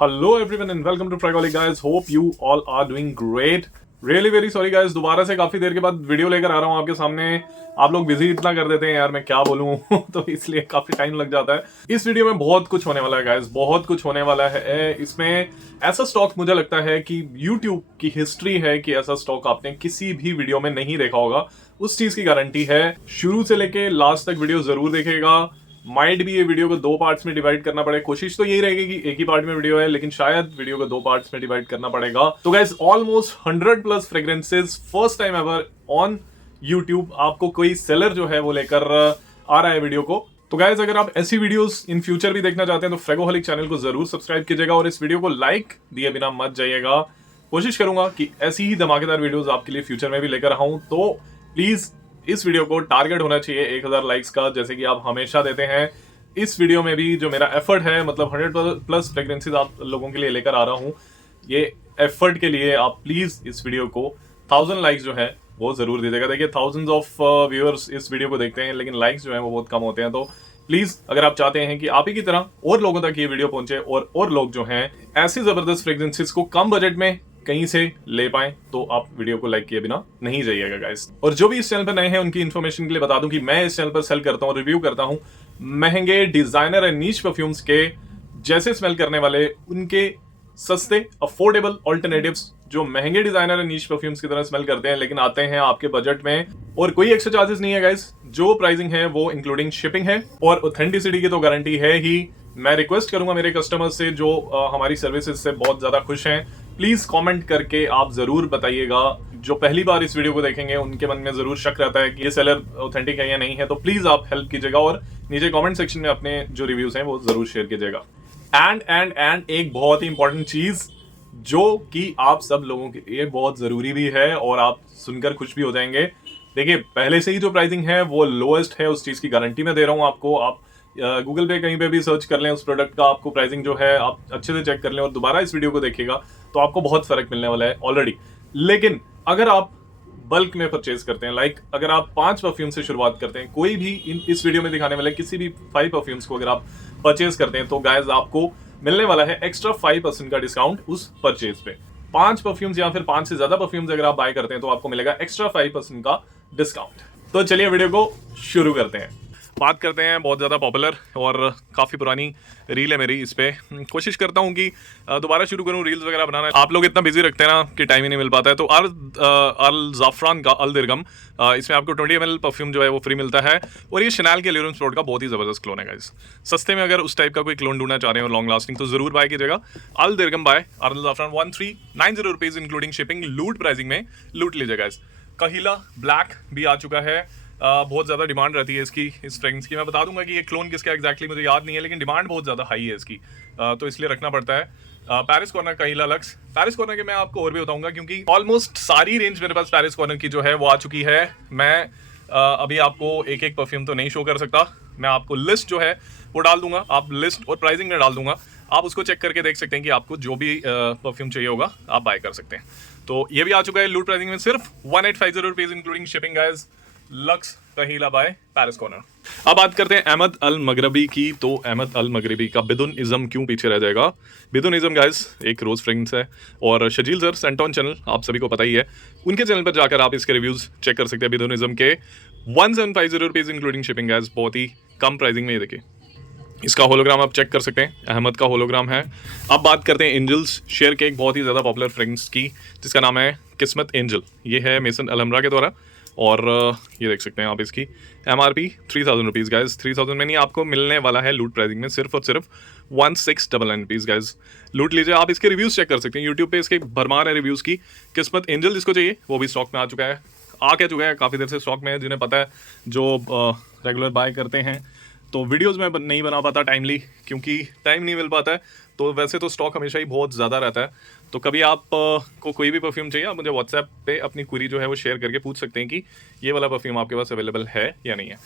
Hello everyone and welcome to Fragolic guys. Hope you all are doing great. Really very sorry guys, दोबारा से काफी देर के बाद video लेकर आ रहा हूँ आपके सामने. आप लोग बिजी इतना कर देते हैं यार, मैं क्या बोलूँ तो इसलिए काफी टाइम लग जाता है. इस वीडियो में बहुत कुछ होने वाला है गाइस, बहुत कुछ होने वाला है. इसमें ऐसा स्टॉक मुझे लगता है कि YouTube की हिस्ट्री है कि ऐसा स्टॉक आपने किसी भी वीडियो में नहीं देखा होगा. उस चीज की गारंटी है. शुरू से लेके लास्ट तक वीडियो जरूर देखेगा. माइट भी ये वीडियो को दो पार्ट्स में डिवाइड करना पड़े. कोशिश तो यही रहेगी कि एक ही पार्ट में वीडियो है, लेकिन शायद वीडियो को दो पार्ट्स में डिवाइड करना पड़ेगा. तो guys almost 100 plus fragrances first time ever on YouTube. आपको कोई सेलर जो है वो लेकर आ रहा है वीडियो को. तो गाइस अगर आप ऐसी वीडियोस इन फ्यूचर भी देखना चाहते हैं तो फ्रेगोहलिक चैनल को जरूर सब्सक्राइब कीजिएगा और इस वीडियो को लाइक दिए बिना मत जाइएगा. कोशिश करूंगा कि ऐसी ही धमाकेदार वीडियोस आपके लिए फ्यूचर में भी लेकर आऊं. तो प्लीज इस वीडियो को टारगेट होना चाहिए 1000 लाइक्स का, जैसे कि आप हमेशा देते हैं. इस वीडियो में भी जो मेरा एफर्ट है, मतलब 100 प्लस फ्रेग्रेंसेस आप लोगों के लिए लेकर आ रहा हूं. ये एफर्ट के लिए आप प्लीज इस वीडियो को 1000 लाइक्स जो है वो जरूर दीजिएगा. देखिए थाउजेंड्स ऑफ व्यूअर्स इस वीडियो को देखते हैं, लेकिन लाइक्स जो है वो बहुत कम होते हैं. तो प्लीज अगर आप चाहते हैं कि आप ही की तरह और लोगों तक ये वीडियो पहुंचे और लोग जो हैं ऐसी जबरदस्त फ्रेग्रेंसेस को कम बजट में कहीं से ले पाएं, तो आप वीडियो को लाइक किए बिना नहीं जाइएगा गाइस. और जो भी इस चैनल पर नए हैं उनकी इन्फॉर्मेशन के लिए बता दूं कि मैं इस चैनल पर सेल करता हूं, रिव्यू करता हूं महंगे डिजाइनर एंड नीश परफ्यूम्स के जैसे स्मेल करने वाले उनके सस्ते अफोर्डेबल ऑल्टरनेटिव्स जो महंगे डिजाइनर एंड नीश परफ्यूम्स की तरह स्मेल करते हैं, लेकिन आते हैं आपके बजट में. और कोई एक्स्ट्रा चार्जेस नहीं है गाइस. जो प्राइसिंग है वो इंक्लूडिंग शिपिंग है और ऑथेंटिसिटी की तो गारंटी है ही. मैं रिक्वेस्ट करूंगा मेरे कस्टमर्स से जो हमारी सर्विसेज से बहुत ज्यादा खुश हैं, प्लीज कमेंट करके आप जरूर बताइएगा. जो पहली बार इस वीडियो को देखेंगे उनके मन में जरूर शक रहता है कि ये सेलर ऑथेंटिक है या नहीं है. तो प्लीज आप हेल्प कीजिएगा और नीचे कमेंट सेक्शन में अपने जो रिव्यूज हैं वो जरूर शेयर कीजिएगा. एंड एक बहुत ही इंपॉर्टेंट चीज जो कि आप सब लोगों के लिए बहुत जरूरी भी है और आप सुनकर खुश भी हो जाएंगे. देखिए पहले से ही जो प्राइसिंग है वो लोएस्ट है, उस चीज की गारंटी मैं दे रहा हूं आपको. आप गूगल पे कहीं पे भी सर्च कर लें उस प्रोडक्ट का, आपको प्राइसिंग जो है आप अच्छे से चेक कर लें और दोबारा इस वीडियो को देखिएगा तो आपको बहुत फर्क मिलने वाला है ऑलरेडी. लेकिन अगर आप बल्क में परचेज करते हैं, लाइक अगर आप 5 परफ्यूम से शुरुआत करते हैं, कोई भी इस वीडियो में दिखाने वाले किसी भी 5 परफ्यूम्स को अगर आप परचेज करते हैं तो गाइस आपको मिलने वाला है एक्स्ट्रा 5% का डिस्काउंट उस परचेज पे. 5 परफ्यूम्स या फिर 5 से ज्यादा परफ्यूम्स अगर आप बाय करते हैं तो आपको मिलेगा एक्स्ट्रा 5% का डिस्काउंट. तो चलिए वीडियो को शुरू करते हैं. बात करते हैं बहुत ज़्यादा पॉपुलर और काफ़ी पुरानी रील है मेरी. इस पे कोशिश करता हूँ कि दोबारा शुरू करूँ रील्स वगैरह बनाना. आप लोग इतना बिजी रखते हैं ना कि टाइम ही नहीं मिल पाता है. तो अल ज़ाफ़रान का अल दिरगम, इसमें आपको 20 ml परफ्यूम जो है वो फ्री मिलता है. और ये शनैल के ल्यूरेंस प्रोड का बहुत ही ज़बरदस्त क्लोन है गाइस. सस्ते में अगर उस टाइप का कोई क्लोन ढूंढना चाह रहे हो लॉन्ग लास्टिंग तो ज़रूर बाय कीजिएगा. अल दिरगम बाय अल ज़ाफ़रान 1390 रुपीज़ इंक्लूडिंग शिपिंग. लूट प्राइसिंग में लूट लीजिएगा गाइस. कहिला ब्लैक भी आ चुका है. बहुत ज़्यादा डिमांड रहती है इसकी, इस फ्रेग्रेंस की. मैं बता दूंगा कि ये क्लोन किसका एग्जैक्टली मुझे याद नहीं है, लेकिन डिमांड बहुत ज़्यादा हाई है इसकी, तो इसलिए रखना पड़ता है. पेरिस कॉर्नर कहिला लक्स. पेरिस कॉर्नर के मैं आपको और भी बताऊंगा क्योंकि ऑलमोस्ट सारी रेंज मेरे पास पेरिस कॉर्नर की जो है वो आ चुकी है. मैं अभी आपको एक एक परफ्यूम तो नहीं शो कर सकता. मैं आपको लिस्ट जो है वो डाल दूंगा, आप लिस्ट और प्राइसिंग में डाल दूंगा. आप उसको चेक करके देख सकते हैं कि आपको जो भी परफ्यूम चाहिए होगा आप बाय कर सकते हैं. तो ये भी आ चुका है लूट प्राइसिंग में सिर्फ 1850 रुपीज़ इंक्लूडिंग शिपिंग गाइस. लक्स कहीला बाय पेरिस कॉर्नर. अब बात करते हैं अहमद अल मगरबी की. तो अहमद अल मगरबी का बिदुन इज़म क्यों पीछे रह जाएगा. बिदुन इज़म गाइस एक रोज फ्रेग्रेंस है और शजील सर सेंटोन चैनल आप सभी को पता ही है, उनके चैनल पर जाकर आप इसके रिव्यूज चेक कर सकते हैं. बिदुन इज़म के 1750 रुपीज़ इंक्लूडिंग शिपिंग गाइस, बहुत ही कम प्राइसिंग में. ये देखिए इसका होलोग्राम आप चेक कर सकते हैं, अहमद का होलोग्राम है. अब बात करते हैं एंजल्स शेयर के एक बहुत ही ज़्यादा पॉपुलर फ्रेग्रेंस की जिसका नाम है किस्मत एंजल. ये है मेसन अलहमरा के द्वारा और ये देख सकते हैं आप इसकी MRP 3000 रुपीज़ गाइज. 3000 में नहीं, आपको मिलने वाला है लूट प्राइसिंग में सिर्फ और सिर्फ 1699 रुपीज़ गाइज. लूट लीजिए. आप इसके रिव्यूज़ चेक कर सकते हैं यूट्यूब पे, इसके भरमार है रिव्यूज़ की. किस्मत एंजल जिसको चाहिए वो भी स्टॉक में आ चुका है, आ क्या चुका है, काफ़ी देर से स्टॉक में है. जिन्हें पता है, जो रेगुलर बाय करते हैं, तो वीडियोस में नहीं बना पाता टाइमली क्योंकि टाइम नहीं मिल पाता है. तो वैसे तो स्टॉक हमेशा ही बहुत ज़्यादा रहता है. तो कभी आप को कोई भी परफ्यूम चाहिए, आप मुझे व्हाट्सएप पे अपनी क्वेरी जो है वो शेयर करके पूछ सकते हैं कि ये वाला परफ्यूम आपके पास अवेलेबल है या नहीं है.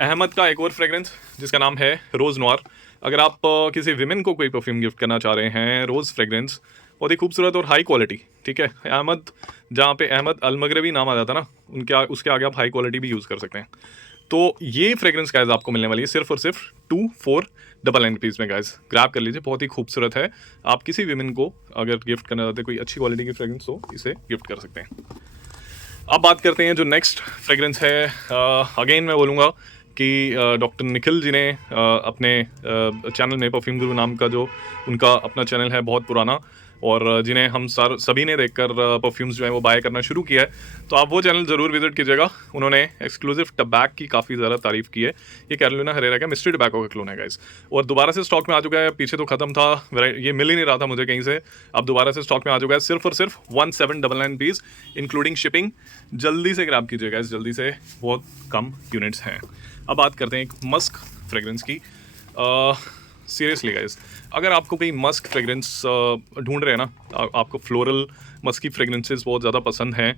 अहमद का एक और फ्रेग्रेंस जिसका नाम है रोज़ नॉर. अगर आप किसी विमेन को कोई परफ्यूम गिफ्ट करना चाह रहे हैं, रोज़ फ्रेग्रेंस बहुत ही खूबसूरत और हाई क्वालिटी, ठीक है. अहमद, जहाँ पे अहमद अल मगरबी नाम आ जाता है ना, उनके उसके आगे आप हाई क्वालिटी भी यूज़ कर सकते हैं. तो ये फ्रेग्रेंस गाइस आपको मिलने वाली है सिर्फ और सिर्फ ₹6 में गाइस, ग्रैब कर लीजिए, बहुत ही खूबसूरत है। आप किसी विमेन को अगर गिफ्ट करना चाहते हैं कोई अच्छी क्वालिटी की फ्रेग्रेंस हो, इसे गिफ्ट कर सकते हैं। अब बात करते हैं जो नेक्स्ट फ्रेग्रेंस है। अगेन मैं बोलूँगा कि डॉक्टर निखिल जी ने अपने चैनल में, परफ्यूम गुरु नाम का जो उनका अपना चैनल है बहुत पुराना, और जिन्हें हम सभी ने देखकर परफ्यूम्स जो है वो बाय करना शुरू किया है, तो आप वो चैनल ज़रूर विजिट कीजिएगा। उन्होंने एक्सक्लूसिव टबैक की काफ़ी ज़्यादा तारीफ की है। ये कैरोलिना हरेरा का मिस्ट्री टबैको का क्लोन है गाइस, और दोबारा से स्टॉक में आ चुका है। पीछे तो खत्म था, ये मिल ही नहीं रहा था मुझे कहीं से, अब दोबारा से स्टॉक में आ चुका है, सिर्फ और सिर्फ 1799 पीस इंक्लूडिंग शिपिंग। जल्दी से ग्रैब कीजिएगा गाइस, जल्दी से, बहुत कम यूनिट्स हैं। अब बात करते हैं एक मस्क फ्रेग्रेंस की। सीरियसली गाइस, अगर आपको कोई मस्क फ्रेग्रेंस ढूंढ रहे हैं ना, आपको फ्लोरल मस्की फ्रेग्रेंसेस बहुत ज़्यादा पसंद हैं,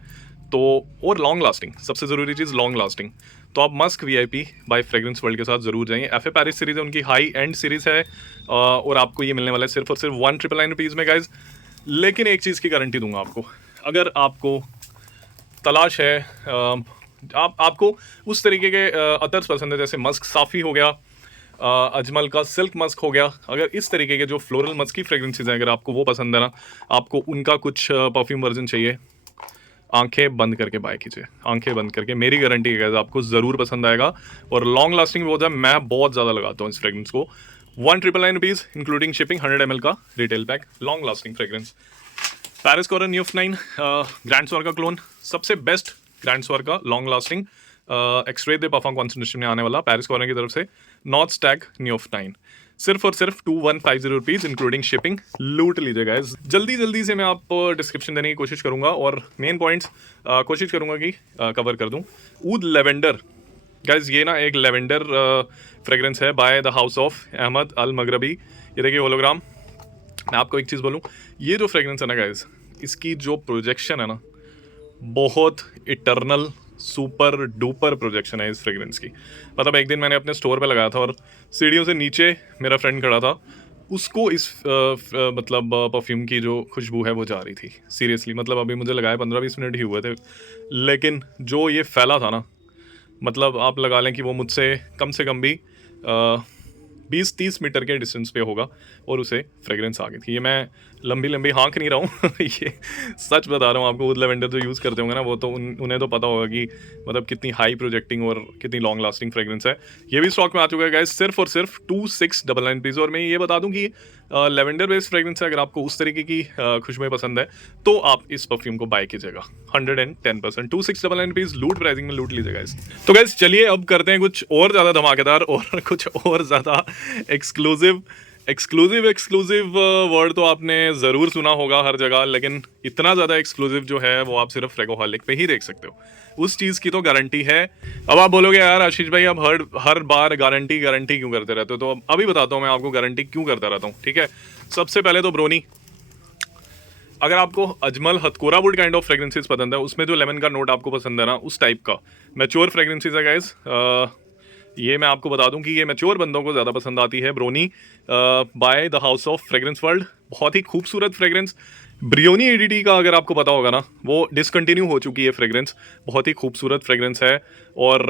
तो और लॉन्ग लास्टिंग, सबसे ज़रूरी चीज़ लॉन्ग लास्टिंग, तो आप musk VIP by fragrance world के साथ ज़रूर जाइए। FA पैरिस सीरीज़ है, उनकी हाई एंड सीरीज़ है, और आपको ये मिलने वाला है सिर्फ और सिर्फ 1999 रुपीज़ में गाइस। लेकिन एक चीज़ की गारंटी दूंगा आपको, अगर आपको तलाश है, आपको उस तरीके के अतर्स पसंद है, जैसे मस्क साफ़ी हो गया, अजमल का सिल्क मस्क हो गया, अगर इस तरीके के जो फ्लोरल मस्क की फ्रेग्रेंसेज हैं, अगर आपको वो पसंद है ना, आपको उनका कुछ परफ्यूम वर्जन चाहिए, आंखें बंद करके बाय कीजिए, आंखें बंद करके, मेरी गारंटी है guys, आपको ज़रूर पसंद आएगा। और लॉन्ग लास्टिंग बहुत है, मैं बहुत ज़्यादा लगाता हूँ इस फ्रेग्रेंस को। 1999 रुपीज़ इंक्लूडिंग शिपिंग, 100 ml का retail pack, long lasting fragrance. Paris Corner न्यूफ 9 ग्रैंड स्वर का क्लोन, सबसे बेस्ट ग्रैंड स्वर का long lasting extrait de parfum concentration में आने वाला पैरिस कॉरन की तरफ से नॉट स्टैग न्यूफ 9, सिर्फ और सिर्फ 2150 रुपीज़ इंक्लूडिंग शिपिंग। लूट लीजिएगा गाइस, जल्दी जल्दी से मैं आपको डिस्क्रिप्शन देने की कोशिश करूंगा, और मेन पॉइंट्स कोशिश करूंगा कि कवर कर दूं। ऊद लेवेंडर गाइस, ये ना एक लेवेंडर फ्रेग्रेंस है by the house of Ahmed Al Maghribi. ये देखिए होलोग्राम। मैं आपको एक चीज़ बोलूं, ये जो फ्रेग्रेंस है ना गाइस, इसकी जो प्रोजेक्शन है ना, बहुत इटर्नल सुपर डुपर प्रोजेक्शन है इस फ्रेग्रेंस की। मतलब एक दिन मैंने अपने स्टोर पे लगाया था, और सीढ़ियों से नीचे मेरा फ्रेंड खड़ा था, उसको इस मतलब परफ्यूम की जो खुशबू है वो जा रही थी। सीरियसली, मतलब अभी मुझे लगाया 15-20 मिनट ही हुए थे, लेकिन जो ये फैला था ना, मतलब आप लगा लें कि वो मुझसे कम से कम भी 20-30 मीटर के डिस्टेंस पे होगा, और उसे फ्रेग्रेंस आ गई थी। ये मैं लंबी लंबी हाँक नहीं रहा हूँ ये सच बता रहा हूँ आपको। वुड लेवेंडर जो यूज़ करते होंगे ना, वो तो उन्हें तो पता होगा कि मतलब कितनी हाई प्रोजेक्टिंग और कितनी लॉन्ग लास्टिंग फ्रेग्रेंस है। ये भी स्टॉक में आ चुका है गाइस, सिर्फ और सिर्फ 2699 रुपीज़। और मैं ये बता दूँ कि लेवेंडर बेस्ड फ्रेग्रेंस है, अगर आपको उस तरीके की खुशबुएं पसंद है, तो आप इस परफ्यूम को बाय कीजिएगा 110%। 2699 रुपीज़ लूट प्राइसिंग में लूट लीजिएगा गाइस। तो गाइस चलिए अब करते हैं कुछ और ज़्यादा धमाकेदार और कुछ और ज़्यादा एक्सक्लूसिव वर्ड तो आपने ज़रूर सुना होगा हर जगह, लेकिन इतना ज़्यादा एक्सक्लूसिव जो है वो आप सिर्फ फ्रेगोहॉलिक पे ही देख सकते हो। उस चीज़ की तो गारंटी है। अब आप बोलोगे यार आशीष भाई, आप हर बार गारंटी क्यों करते रहते हो? तो अभी बताता हूँ मैं आपको गारंटी क्यों करता रहता हूँ, ठीक है। सबसे पहले तो ब्रोनी, अगर आपको अजमल हथकोरा वुड काइंड ऑफ फ्रेग्रेंसेस पसंद है, उसमें जो लेमन का नोट आपको पसंद है ना, उस टाइप का मैच्योर फ्रेग्रेंसेस है गाइस। ये मैं आपको बता दूं कि ये मैच्योर बंदों को ज़्यादा पसंद आती है। ब्रोनी by the house of fragrance world, बहुत ही खूबसूरत फ्रेग्रेंस। ब्रियोनी एडीटी का अगर आपको पता होगा ना, वो डिसकंटिन्यू हो चुकी है फ्रेग्रेंस, बहुत ही खूबसूरत फ्रेग्रेंस है। और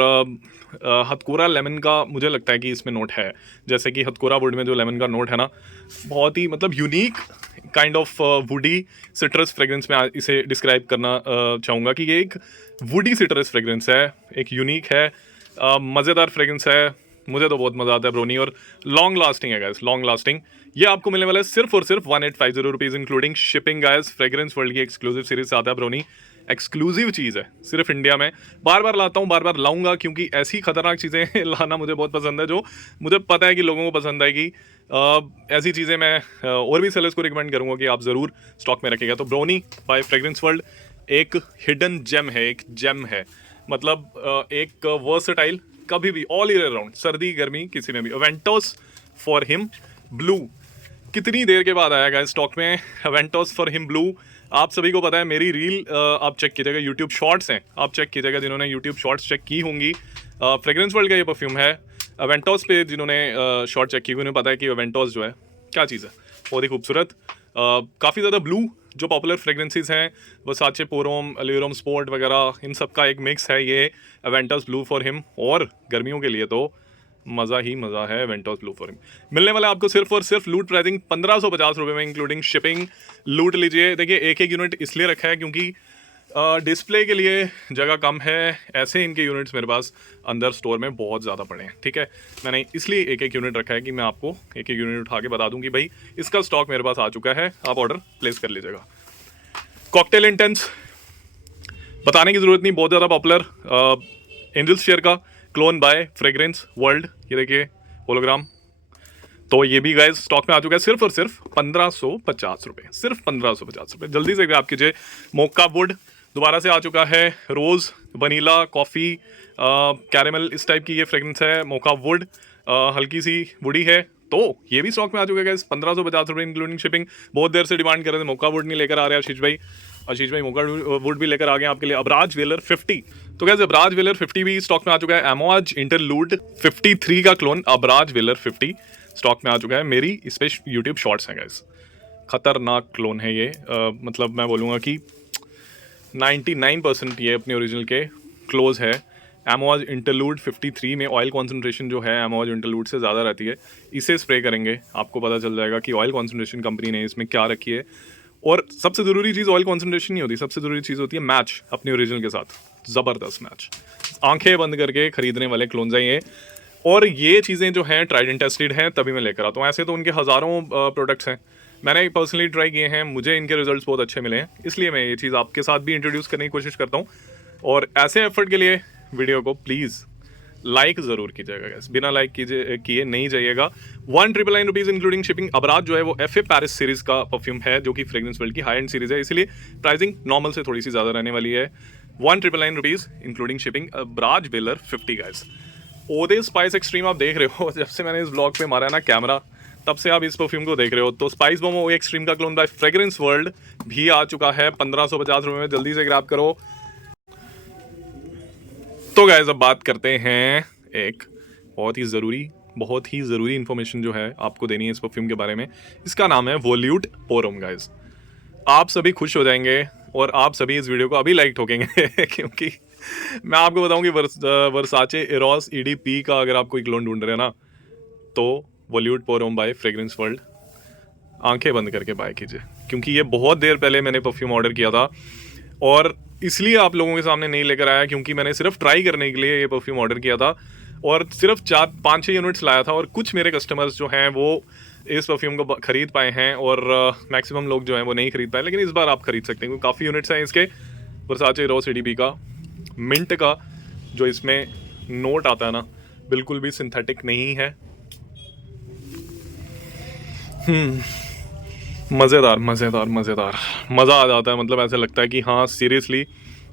हथकोरा लेमन का मुझे लगता है कि इसमें नोट है, जैसे कि हथकोरा वुड में जो लेमन का नोट है ना, बहुत ही मतलब unique kind of woody citrus fragrance में इसे डिस्क्राइब करना चाहूँगा कि ये एक वुडी सिट्रस फ्रेग्रेंस है, एक यूनिक है, मज़ेदार फ्रेग्रेंस है। मुझे तो बहुत मज़ा आता है ब्रोनी, और लॉन्ग लास्टिंग है गाइस, लॉन्ग लास्टिंग। ये आपको मिलने वाला है सिर्फ और सिर्फ 1850 rupees including shipping guys. Fragrance world की एक्सक्लूसिव सीरीज से आता है ब्रोनी, एक्सक्लूसिव चीज़ है सिर्फ इंडिया में। बार बार लाता हूँ, बार बार लाऊंगा, क्योंकि ऐसी खतरनाक चीज़ें लाना मुझे बहुत पसंद है, जो मुझे पता है कि लोगों को पसंद आएगी। ऐसी चीज़ें मैं और भी सेलर्स को रिकमेंड करूँगा कि आप ज़रूर स्टॉक में रखिएगा। तो ब्रोनी बाय फ्रेग्रेंस वर्ल्ड एक हिडन जेम है, एक जेम है, मतलब एक वर्सेटाइल, कभी भी ऑल ईयर राउंड, सर्दी गर्मी किसी में भी। वेंटोस फॉर हिम ब्लू कितनी देर के बाद आया गाइस स्टॉक में। वेंटोस फॉर हिम ब्लू, आप सभी को पता है, मेरी रील आप चेक कीजिएगा, यूट्यूब शॉर्ट्स हैं, आप चेक कीजिएगा, जिन्होंने यूट्यूब शॉर्ट्स चेक की होंगी। फ्रेग्रेंस वर्ल्ड का ये परफ्यूम है। वेंटोस पे जिन्होंने शॉर्ट चेक की, उन्हें पता है कि वेंटोस जो है क्या चीज़ है, बहुत ही खूबसूरत। काफ़ी ज़्यादा ब्लू जो पॉपुलर फ्रेग्रेंसेस हैं, वर्साचे, पोरोम, एल्यूरम स्पोर्ट वगैरह, इन सब का एक मिक्स है ये वेंटस ब्लू फॉर हिम। और गर्मियों के लिए तो मज़ा ही मज़ा है वेंटोस ब्लू फ्लोरिंग। मिलने वाला है आपको सिर्फ और सिर्फ लूट प्राइसिंग 1550 रुपये में इंक्लूडिंग शिपिंग। लूट लीजिए। देखिए एक एक यूनिट इसलिए रखा है क्योंकि डिस्प्ले के लिए जगह कम है, ऐसे इनके यूनिट्स मेरे पास अंदर स्टोर में बहुत ज़्यादा पड़े हैं, ठीक है। मैंने इसलिए एक एक यूनिट रखा है कि मैं आपको एक एक यूनिट उठा के बता दूं कि भाई इसका स्टॉक मेरे पास आ चुका है, आप ऑर्डर प्लेस कर लीजिएगा। कॉकटेल इंटेंस बताने की ज़रूरत नहीं, बहुत ज़्यादा पॉपुलर एंजल्स शेयर का क्लोन बाय फ्रेग्रेंस वर्ल्ड, ये देखिए होलोग्राम। तो ये भी गाइस स्टॉक में आ चुका है सिर्फ और सिर्फ 1550 रुपये, सिर्फ 1550 रुपये। जल्दी से आप कीजिए। मोका वुड दोबारा से आ चुका है, रोज़ वनीला कॉफ़ी कैरेमल इस टाइप की ये फ्रेग्रेंस है। मोका वुड हल्की सी वुडी है, तो ये भी स्टॉक में आ चुका है गाइस 1550 रुपये इंक्लूडिंग शिपिंग। बहुत देर से डिमांड कर रहे थे, मोका वुड नहीं लेकर आ रहे आशीष भाई मोका वुड भी लेकर आ गए आपके लिए। अबराज वेलर 50, तो गाइस अबराज वेलर 50 भी स्टॉक में आ चुका है। एमोज इंटरलूड 53 का क्लोन अबराज वेलर 50 स्टॉक में आ चुका है। मेरी इस पर यूट्यूब शॉर्ट्स हैं गाइस, खतरनाक क्लोन है ये। मतलब मैं बोलूँगा कि 99% ये अपने ओरिजिनल के क्लोज है। एमोज इंटरलूड 53 में ऑयल कॉन्सेंट्रेशन जो है एमोज इंटरलूड से ज़्यादा रहती है। इसे स्प्रे करेंगे आपको पता चल जाएगा कि ऑयल कॉन्सेंट्रेशन कंपनी ने इसमें क्या रखी है। और सबसे ज़रूरी चीज़ ऑयल कॉन्सेंट्रेशन नहीं होती, सबसे ज़रूरी चीज़ होती है मैच अपने ओरिजिनल के साथ। ज़बरदस्त मैच, आंखें बंद करके खरीदने वाले क्लोन्स हैं ये। और ये चीज़ें जो हैं ट्राइड एंड टेस्टेड हैं, तभी मैं लेकर आता हूँ। ऐसे तो उनके हज़ारों प्रोडक्ट्स हैं, मैंने पर्सनली ट्राई किए हैं, मुझे इनके रिजल्ट्स बहुत अच्छे मिले हैं, इसलिए मैं ये चीज़ आपके साथ भी इंट्रोड्यूस करने की कोशिश करता हूँ। और ऐसे एफर्ट के लिए वीडियो को प्लीज़ लाइक ज़रूर कीजिएगा गैस, बिना लाइक किए नहीं जाइएगा। 1999 रुपीज़ इंक्लूडिंग शिपिंग। अबराज जो है वो FA पैरिस सीरीज़ का परफ्यूम है, जो कि फ्रेग्रेंस वर्ल्ड की हाई एंड सीरीज़ है, इसलिए प्राइसिंग नॉर्मल से थोड़ी सी ज़्यादा रहने वाली है। 1999 रुपीज़ इंक्लूडिंग शिपिंग। अबराज वेलर 50 गाइस। ओदे स्पाइस एक्सट्रीम आप देख रहे हो, जब से मैंने इस ब्लॉग पे मारा है ना कैमरा, तब से आप इस परफ्यूम को देख रहे हो। तो स्पाइस बम ओ एक्सट्रीम का क्लोन बाय फ्रेग्रेंस वर्ल्ड भी आ चुका है 1550 रुपये में, जल्दी से ग्रैब करो। तो गाइस अब बात करते हैं एक बहुत ही ज़रूरी इन्फॉर्मेशन जो है आपको देनी है इस परफ्यूम के बारे में। इसका नाम है वोल्यूट पोरम गाइस। आप सभी खुश हो जाएंगे और आप सभी इस वीडियो को अभी लाइक ठोकेंगे क्योंकि मैं आपको बताऊं कि वर्साचे एरोस EDP का अगर आप कोई क्लोन ढूंढ रहे हैं ना, तो वोल्यूट पोरम बाय फ्रेग्रेंस वर्ल्ड आंखें बंद करके बाय कीजिए, क्योंकि ये बहुत देर पहले मैंने परफ्यूम ऑर्डर किया था और इसलिए आप लोगों के सामने नहीं लेकर आया क्योंकि मैंने सिर्फ ट्राई करने के लिए ये परफ्यूम ऑर्डर किया था और सिर्फ 4-5-6 यूनिट्स लाया था। और कुछ मेरे कस्टमर्स जो हैं वो इस परफ्यूम को खरीद पाए हैं और मैक्सिमम लोग जो हैं वो नहीं खरीद पाए, लेकिन इस बार आप खरीद सकते हैं क्योंकि काफ़ी यूनिट्स हैं इसके। वर्साचे रॉस EDP का मिंट का जो इसमें नोट आता है ना, बिल्कुल भी सिंथेटिक नहीं है। मज़ेदार मज़ेदार मज़ेदार, मज़ा आ जाता है। मतलब ऐसा लगता है कि हाँ सीरियसली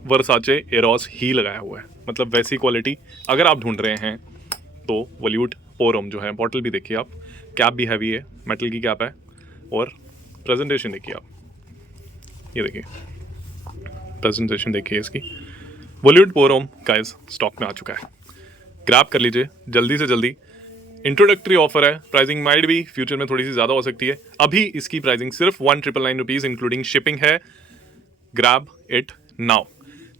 वर्साचे एरोस ही लगाया हुआ है, मतलब वैसी क्वालिटी अगर आप ढूंढ रहे हैं तो वोल्यूट पोरम जो है। बॉटल भी देखिए आप, कैप भी हैवी है, मेटल की कैप है और प्रेजेंटेशन देखिए आप, ये देखिए प्रेजेंटेशन देखिए इसकी। वोल्यूट पोरम गाइस स्टॉक में आ चुका है, ग्रैब कर लीजिए जल्दी से जल्दी। इंट्रोडक्टरी ऑफर है, प्राइसिंग माइट भी फ्यूचर में थोड़ी सी ज़्यादा हो सकती है। अभी इसकी प्राइसिंग सिर्फ 1999 रुपीज़ इंक्लूडिंग शिपिंग है। Grab it now.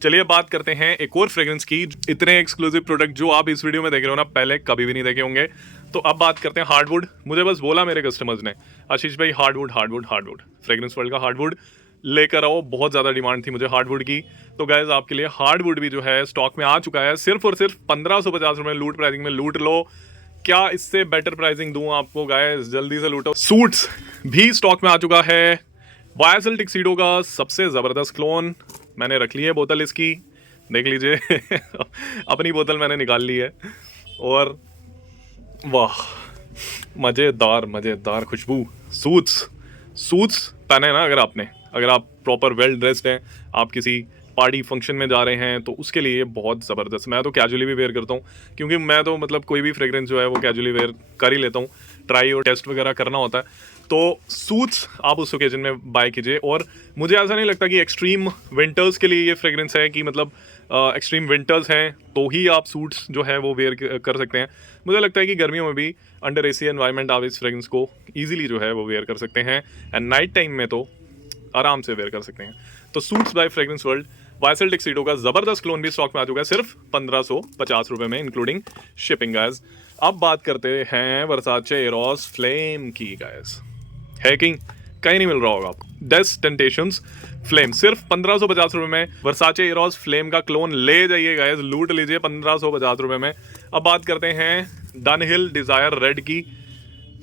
चलिए बात करते हैं एक और फ्रेग्रेंस की। इतने एक्सक्लूसिव प्रोडक्ट जो आप इस वीडियो में देख रहे हो ना, पहले कभी भी नहीं देखे होंगे। तो अब बात करते हैं हार्डवुड। मुझे बस बोला मेरे कस्टमर्स ने, आशीष भाई hardwood hardwood hardwood, fragrance world का हार्डवुड लेकर आओ, बहुत ज़्यादा डिमांड थी मुझे हार्डवुड की। तो गाइस आपके लिए हार्डवुड भी जो है स्टॉक में आ चुका है, सिर्फ और सिर्फ 1550 रुपये लूट प्राइसिंग में। लूट लो, क्या इससे बेटर प्राइसिंग दूं आपको गाइस, जल्दी से लूटो। सूट्स भी स्टॉक में आ चुका है। YSL टक्सीडो का सबसे ज़बरदस्त क्लोन, मैंने रख ली है बोतल इसकी, देख लीजिए अपनी बोतल मैंने निकाल ली है और वाह मज़ेदार मज़ेदार खुशबू। सूट्स पहने ना अगर आप प्रॉपर वेल ड्रेस्ड हैं, आप किसी पार्टी फंक्शन में जा रहे हैं, तो उसके लिए बहुत ज़बरदस्त। मैं तो कैजुअली भी वेयर करता हूँ क्योंकि मैं तो मतलब कोई भी फ्रेग्रेंस जो है वो कैजुअली वेयर कर ही लेता हूँ, ट्राई और टेस्ट वगैरह करना होता है। तो सूट्स आप उस ओकेजन में बाय कीजिए। और मुझे ऐसा नहीं लगता कि एक्सट्रीम विंटर्स के लिए ये फ्रेग्रेंस है कि मतलब एक्सट्रीम विंटर्स हैं तो ही आप सूट्स जो है वो वेयर कर सकते हैं। मुझे लगता है कि गर्मियों में भी अंडर AC एनवायरनमेंट आप इस फ्रेग्रेंस को ईजिली जो है वो वेयर कर सकते हैं, एंड नाइट टाइम में तो आराम से वेयर कर सकते हैं। तो suits by fragrance world, YSL tuxedo का ज़बरदस्त क्लोन भी स्टॉक में आ चुका है, सिर्फ 1550 रुपये में इंक्लूडिंग शिपिंग गाइस। अब बात करते हैं वर्साचे एरोस फ्लेम की गाइस। हैकिंग कहीं नहीं मिल रहा होगा आपको। डेस्टेंटेशंस फ्लेम सिर्फ 1550 रुपये में वर्साचे एरोस फ्लेम का क्लोन ले जाइए गाइस, लूट लीजिए 1550 रुपये में। अब बात करते हैं डनहिल डिजायर रेड की।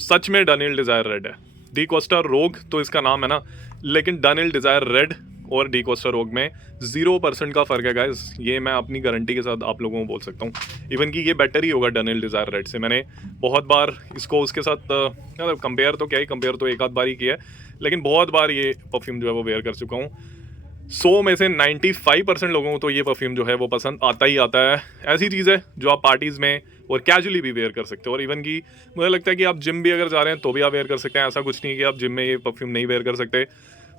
सच में डनहिल डिजायर रेड है। डी कोस्टा रोग तो इसका नाम है ना, लेकिन डनहिल डिजायर रेड और डी कोस्टा रोग में 0% का फर्क है गाइस। ये मैं अपनी गारंटी के साथ आप लोगों को बोल सकता हूँ। इवन कि ये बेटर ही होगा डनहिल डिजायर रेड से। मैंने बहुत बार इसको उसके साथ मतलब कंपेयर तो क्या ही, कंपेयर तो एक आध बार ही किया है, लेकिन बहुत बार ये परफ्यूम जो है वो वेयर कर चुका हूँ। 100 में से 95% लोगों को तो ये परफ्यूम जो है वो पसंद आता ही आता है। ऐसी चीज़ है जो आप पार्टीज़ में और कैजुअली भी वेयर कर सकते हो। और इवन कि मुझे लगता है कि आप जिम भी अगर जा रहे हैं तो भी आप वेयर कर सकते हैं। ऐसा कुछ नहीं है कि आप जिम में ये परफ्यूम नहीं वेयर कर सकते।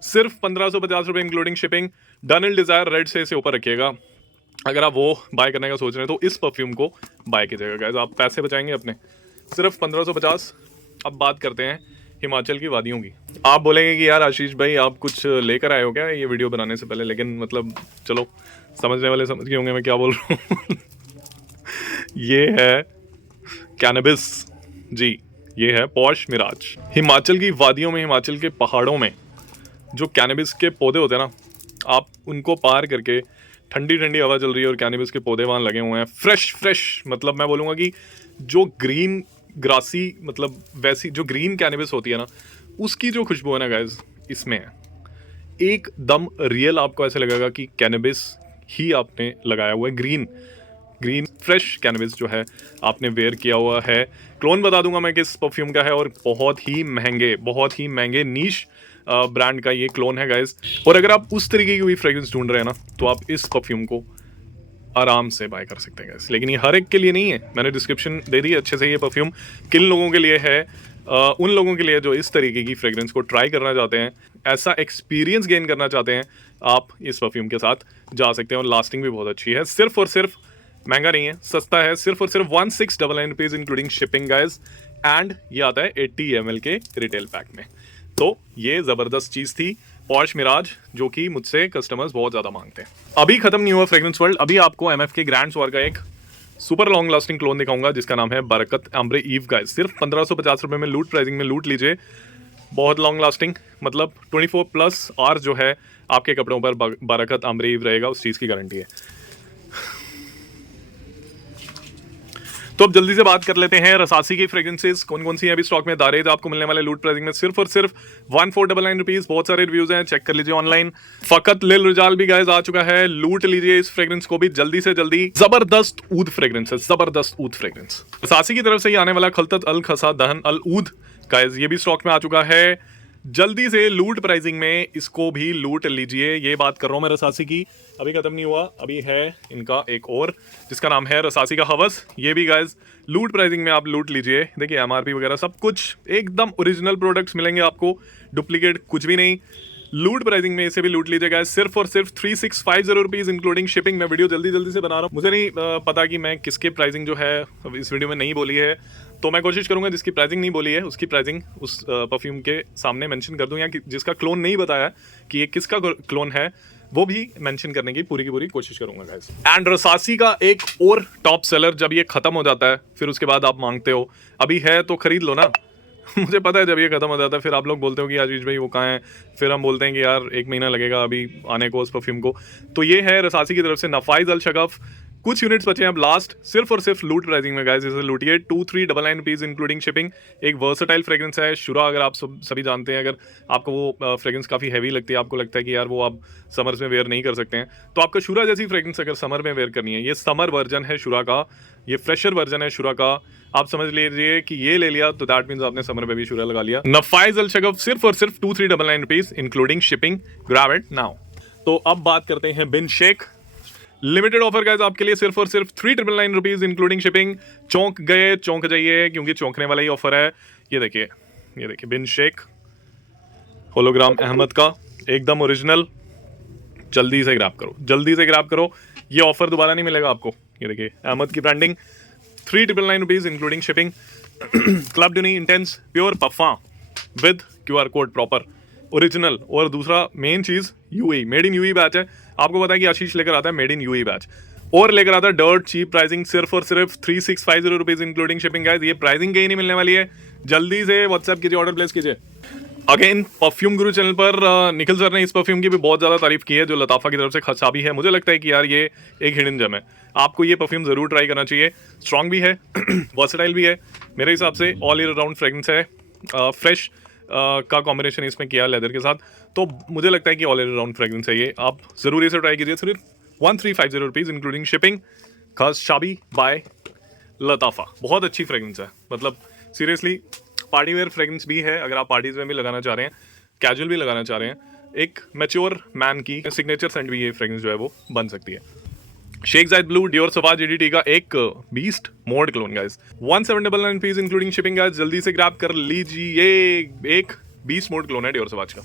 सिर्फ 1550 रुपये including shipping. Dunhill Desire red से इसे ऊपर रखिएगा। अगर आप वो बाय करने का सोच रहे हैं तो इस परफ्यूम को बाय कीजिएगा गाइस, आप पैसे बचाएंगे अपने। सिर्फ 1550। अब बात करते हैं हिमाचल की वादियों की। आप बोलेंगे कि यार आशीष भाई आप कुछ लेकर आए हो क्या ये वीडियो बनाने से पहले, लेकिन मतलब चलो समझने वाले समझ गए होंगे मैं क्या बोल रहा हूँ। ये है कैनबिस जी, ये है पॉश मिराज। हिमाचल की वादियों में, हिमाचल के पहाड़ों में जो कैनबिस के पौधे होते हैं ना, आप उनको पार करके ठंडी ठंडी हवा चल रही है और कैनबिस के पौधे वहाँ लगे हुए हैं। फ्रेश मतलब मैं बोलूँगा कि जो ग्रीन ग्रासी मतलब वैसी जो ग्रीन कैनबिस होती है ना, उसकी जो खुशबू है ना गाइस इसमें है। एकदम रियल आपको ऐसे लगेगा कि कैनबिस ही आपने लगाया हुआ है। ग्रीन फ्रेश कैनबिस जो है आपने वेयर किया हुआ है। क्लोन बता दूंगा मैं किस परफ्यूम का है, और बहुत ही महंगे नीश ब्रांड का ये क्लोन है गाइस। और अगर आप उस तरीके की भी फ्रेग्रेंस ढूंढ रहे हैं ना, तो आप इस परफ्यूम को आराम से बाय कर सकते हैं गाइस। लेकिन ये हर एक के लिए नहीं है, मैंने डिस्क्रिप्शन दे दी अच्छे से। ये परफ्यूम किन लोगों के लिए है? उन लोगों के लिए जो इस तरीके की फ्रेग्रेंस को ट्राई करना चाहते हैं, ऐसा एक्सपीरियंस गेन करना चाहते हैं, आप इस परफ्यूम के साथ जा सकते हैं। और लास्टिंग भी बहुत अच्छी है। सिर्फ और सिर्फ महंगा नहीं है, सस्ता है। सिर्फ और सिर्फ 1699 rupees including shipping guys. And ये आता है 80 ml के रिटेल पैक में। तो ये ज़बरदस्त चीज़ थी पॉश मिराज, जो कि मुझसे कस्टमर्स बहुत ज़्यादा मांगते हैं। अभी खत्म नहीं हुआ फ्रेग्रेंस वर्ल्ड। अभी आपको MF के ग्रैंड स्वार का एक सुपर लॉन्ग लास्टिंग क्लोन दिखाऊंगा जिसका नाम है बरकत एम्ब्रे ईव गाइस। सिर्फ 1550 रुपये में लूट प्राइसिंग में लूट लीजिए। बहुत लॉन्ग लास्टिंग, मतलब 24+ आवर जो है आपके कपड़ों पर बरकत एम्ब्रे ईव रहेगा, उस चीज़ की गारंटी है। तो अब जल्दी से बात कर लेते हैं रसासी की फ्रेग्रेंसेस कौन कौन सी हैं अभी स्टॉक में। दारेज आपको मिलने वाले लूट प्राइसिंग में सिर्फ और सिर्फ 1499 रुपीज। बहुत सारे रिव्यूज हैं, चेक कर लीजिए ऑनलाइन। फकत लिल रिजाल भी गाइस आ चुका है, लूट लीजिए इस फ्रेग्रेंस को भी जल्दी से जल्दी। जबरदस्त ऊद फ्रेग्रेंस है, जबरदस्त ऊद फ्रेग्रेंस। रसासी की तरफ से ही आने वाला खलतत अल खसा दहन अल ऊद गाइस, ये भी स्टॉक में आ चुका है। जल्दी से लूट प्राइसिंग में इसको भी लूट लीजिए। ये बात कर रहा हूँ मैं रसासी की, अभी खत्म नहीं हुआ, अभी है इनका एक और जिसका नाम है रसासी का हवस। ये भी गाइस लूट प्राइसिंग में आप लूट लीजिए। देखिए MRP वगैरह सब कुछ एकदम ओरिजिनल प्रोडक्ट्स मिलेंगे आपको, डुप्लीकेट कुछ भी नहीं। लूट प्राइसिंग में इसे भी लूट लीजिए गाइस, सिर्फ और सिर्फ 3650 रुपीज इंक्लूडिंग शिपिंग। मैं वीडियो जल्दी जल्दी से बना रहा हूँ, मुझे नहीं पता कि मैं किसके प्राइसिंग जो है इस वीडियो में नहीं बोली है, तो मैं कोशिश करूंगा जिसकी प्राइसिंग नहीं बोली है उसकी प्राइसिंग उस परफ्यूम के सामने मेंशन कर दूं, या जिसका क्लोन नहीं बताया कि ये किसका क्लोन है वो भी मेंशन करने की पूरी कोशिश करूंगा गाइस। एंड रसासी का एक और टॉप सेलर, जब ये खत्म हो जाता है फिर उसके बाद आप मांगते हो अभी है तो खरीद लो ना। मुझे पता है जब ये खत्म हो जाता है फिर आप लोग बोलते हो कि आशीष भाई वो कहाँ है, फिर हम बोलते हैं कि यार 1 महीना लगेगा अभी आने को उस परफ्यूम को। तो ये है रसासी की तरफ से नफाइज अल शगफ। कुछ यूनिट्स बचे हैं अब लास्ट, सिर्फ और सिर्फ लूट प्राइसिंग में गाइस, इसे लूटिए 2399 रुपीज इंक्लूडिंग शिपिंग। एक वर्सेटाइल फ्रेग्रेंस है शुरा, अगर आप सभी जानते हैं, अगर आपको वो फ्रेग्रेंस काफ़ी हैवी लगती है, आपको लगता है कि यार वो आप समर्स में वेयर नहीं कर सकते हैं, तो आपका शुरा जैसी फ्रेग्रेंस अगर समर में वेयर करनी है, ये समर वर्जन है शुरा का, ये फ्रेशर वर्जन है शुरा का। आप समझ लीजिए कि ये ले लिया तो दैट मीन्स आपने समर में भी शुरा लगा लिया। नफाइज अल शगफ सिर्फ और सिर्फ 2399 rupees including shipping. Grab it now. तो अब बात करते हैं बिन शेक। लिमिटेड ऑफर गाइस आपके लिए, सिर्फ और सिर्फ 3999 रुपीज इंक्लूडिंग शिपिंग। चौंक गए चौंक जाइए, क्योंकि चौंकने वाला ही ऑफर है। ये देखिए बिन शेक होलोग्राम अहमद का, एकदम ओरिजिनल। जल्दी से ग्रैब करो, ये ऑफर दोबारा नहीं मिलेगा आपको। ये देखिए अहमद की branding, 3999 rupees including shipping. Club de nuit intense pure पफा with QR code proper original. और दूसरा मेन चीज UAE, made in UAE batch है। आपको पता है कि आशीष लेकर आता है मेड इन UAE बैच, और लेकर आता डर्ट चीप प्राइसिंग सिर्फ और सिर्फ 3650 रुपीज इंक्लूडिंग शिपिंग गाइस। ये प्राइसिंग कहीं नहीं मिलने वाली है, जल्दी से व्हाट्सएप कीजिए, ऑर्डर प्लेस कीजिए। अगेन परफ्यूम गुरु चैनल पर निखिल सर ने इस परफ्यूम की भी बहुत ज़्यादा तारीफ की है, जो लताफा की तरफ से खसाबी है। मुझे लगता है कि यार ये एक हिडन जेम है, आपको ये परफ्यूम ज़रूर ट्राई करना चाहिए। स्ट्रॉन्ग भी है, वर्सेटाइल भी है, मेरे हिसाब से ऑल ईयर राउंड फ्रेगरेंस है। फ्रेश का कॉम्बिनेशन इसमें किया लेदर के साथ, तो मुझे लगता है कि ऑल ईयर राउंड फ्रेगरेंस है ये। आप ज़रूर इसे ट्राई कीजिए, सिर्फ 1350 रुपीज़ इंक्लूडिंग शिपिंग। खसाबी बाय लताफा, बहुत अच्छी फ्रेगरेंस है, मतलब सीरियसली पार्टी वेयर फ्रेगरेंस भी है। अगर आप पार्टीज में भी लगाना चाह रहे हैं, कैजुअल भी लगाना चाह रहे हैं, एक मैच्योर मैन की सिग्नेचर सेंट भी ये फ्रेगरेंस जो है वो बन सकती है। शेख जायद ब्लू डियोर सवाज एडीटी का एक beast mode clone guys, 1799 rupees including shipping guys. जल्दी से ग्रैब कर लीजिए, एक बीस्ट मोड क्लोन है डियोर सवाज का।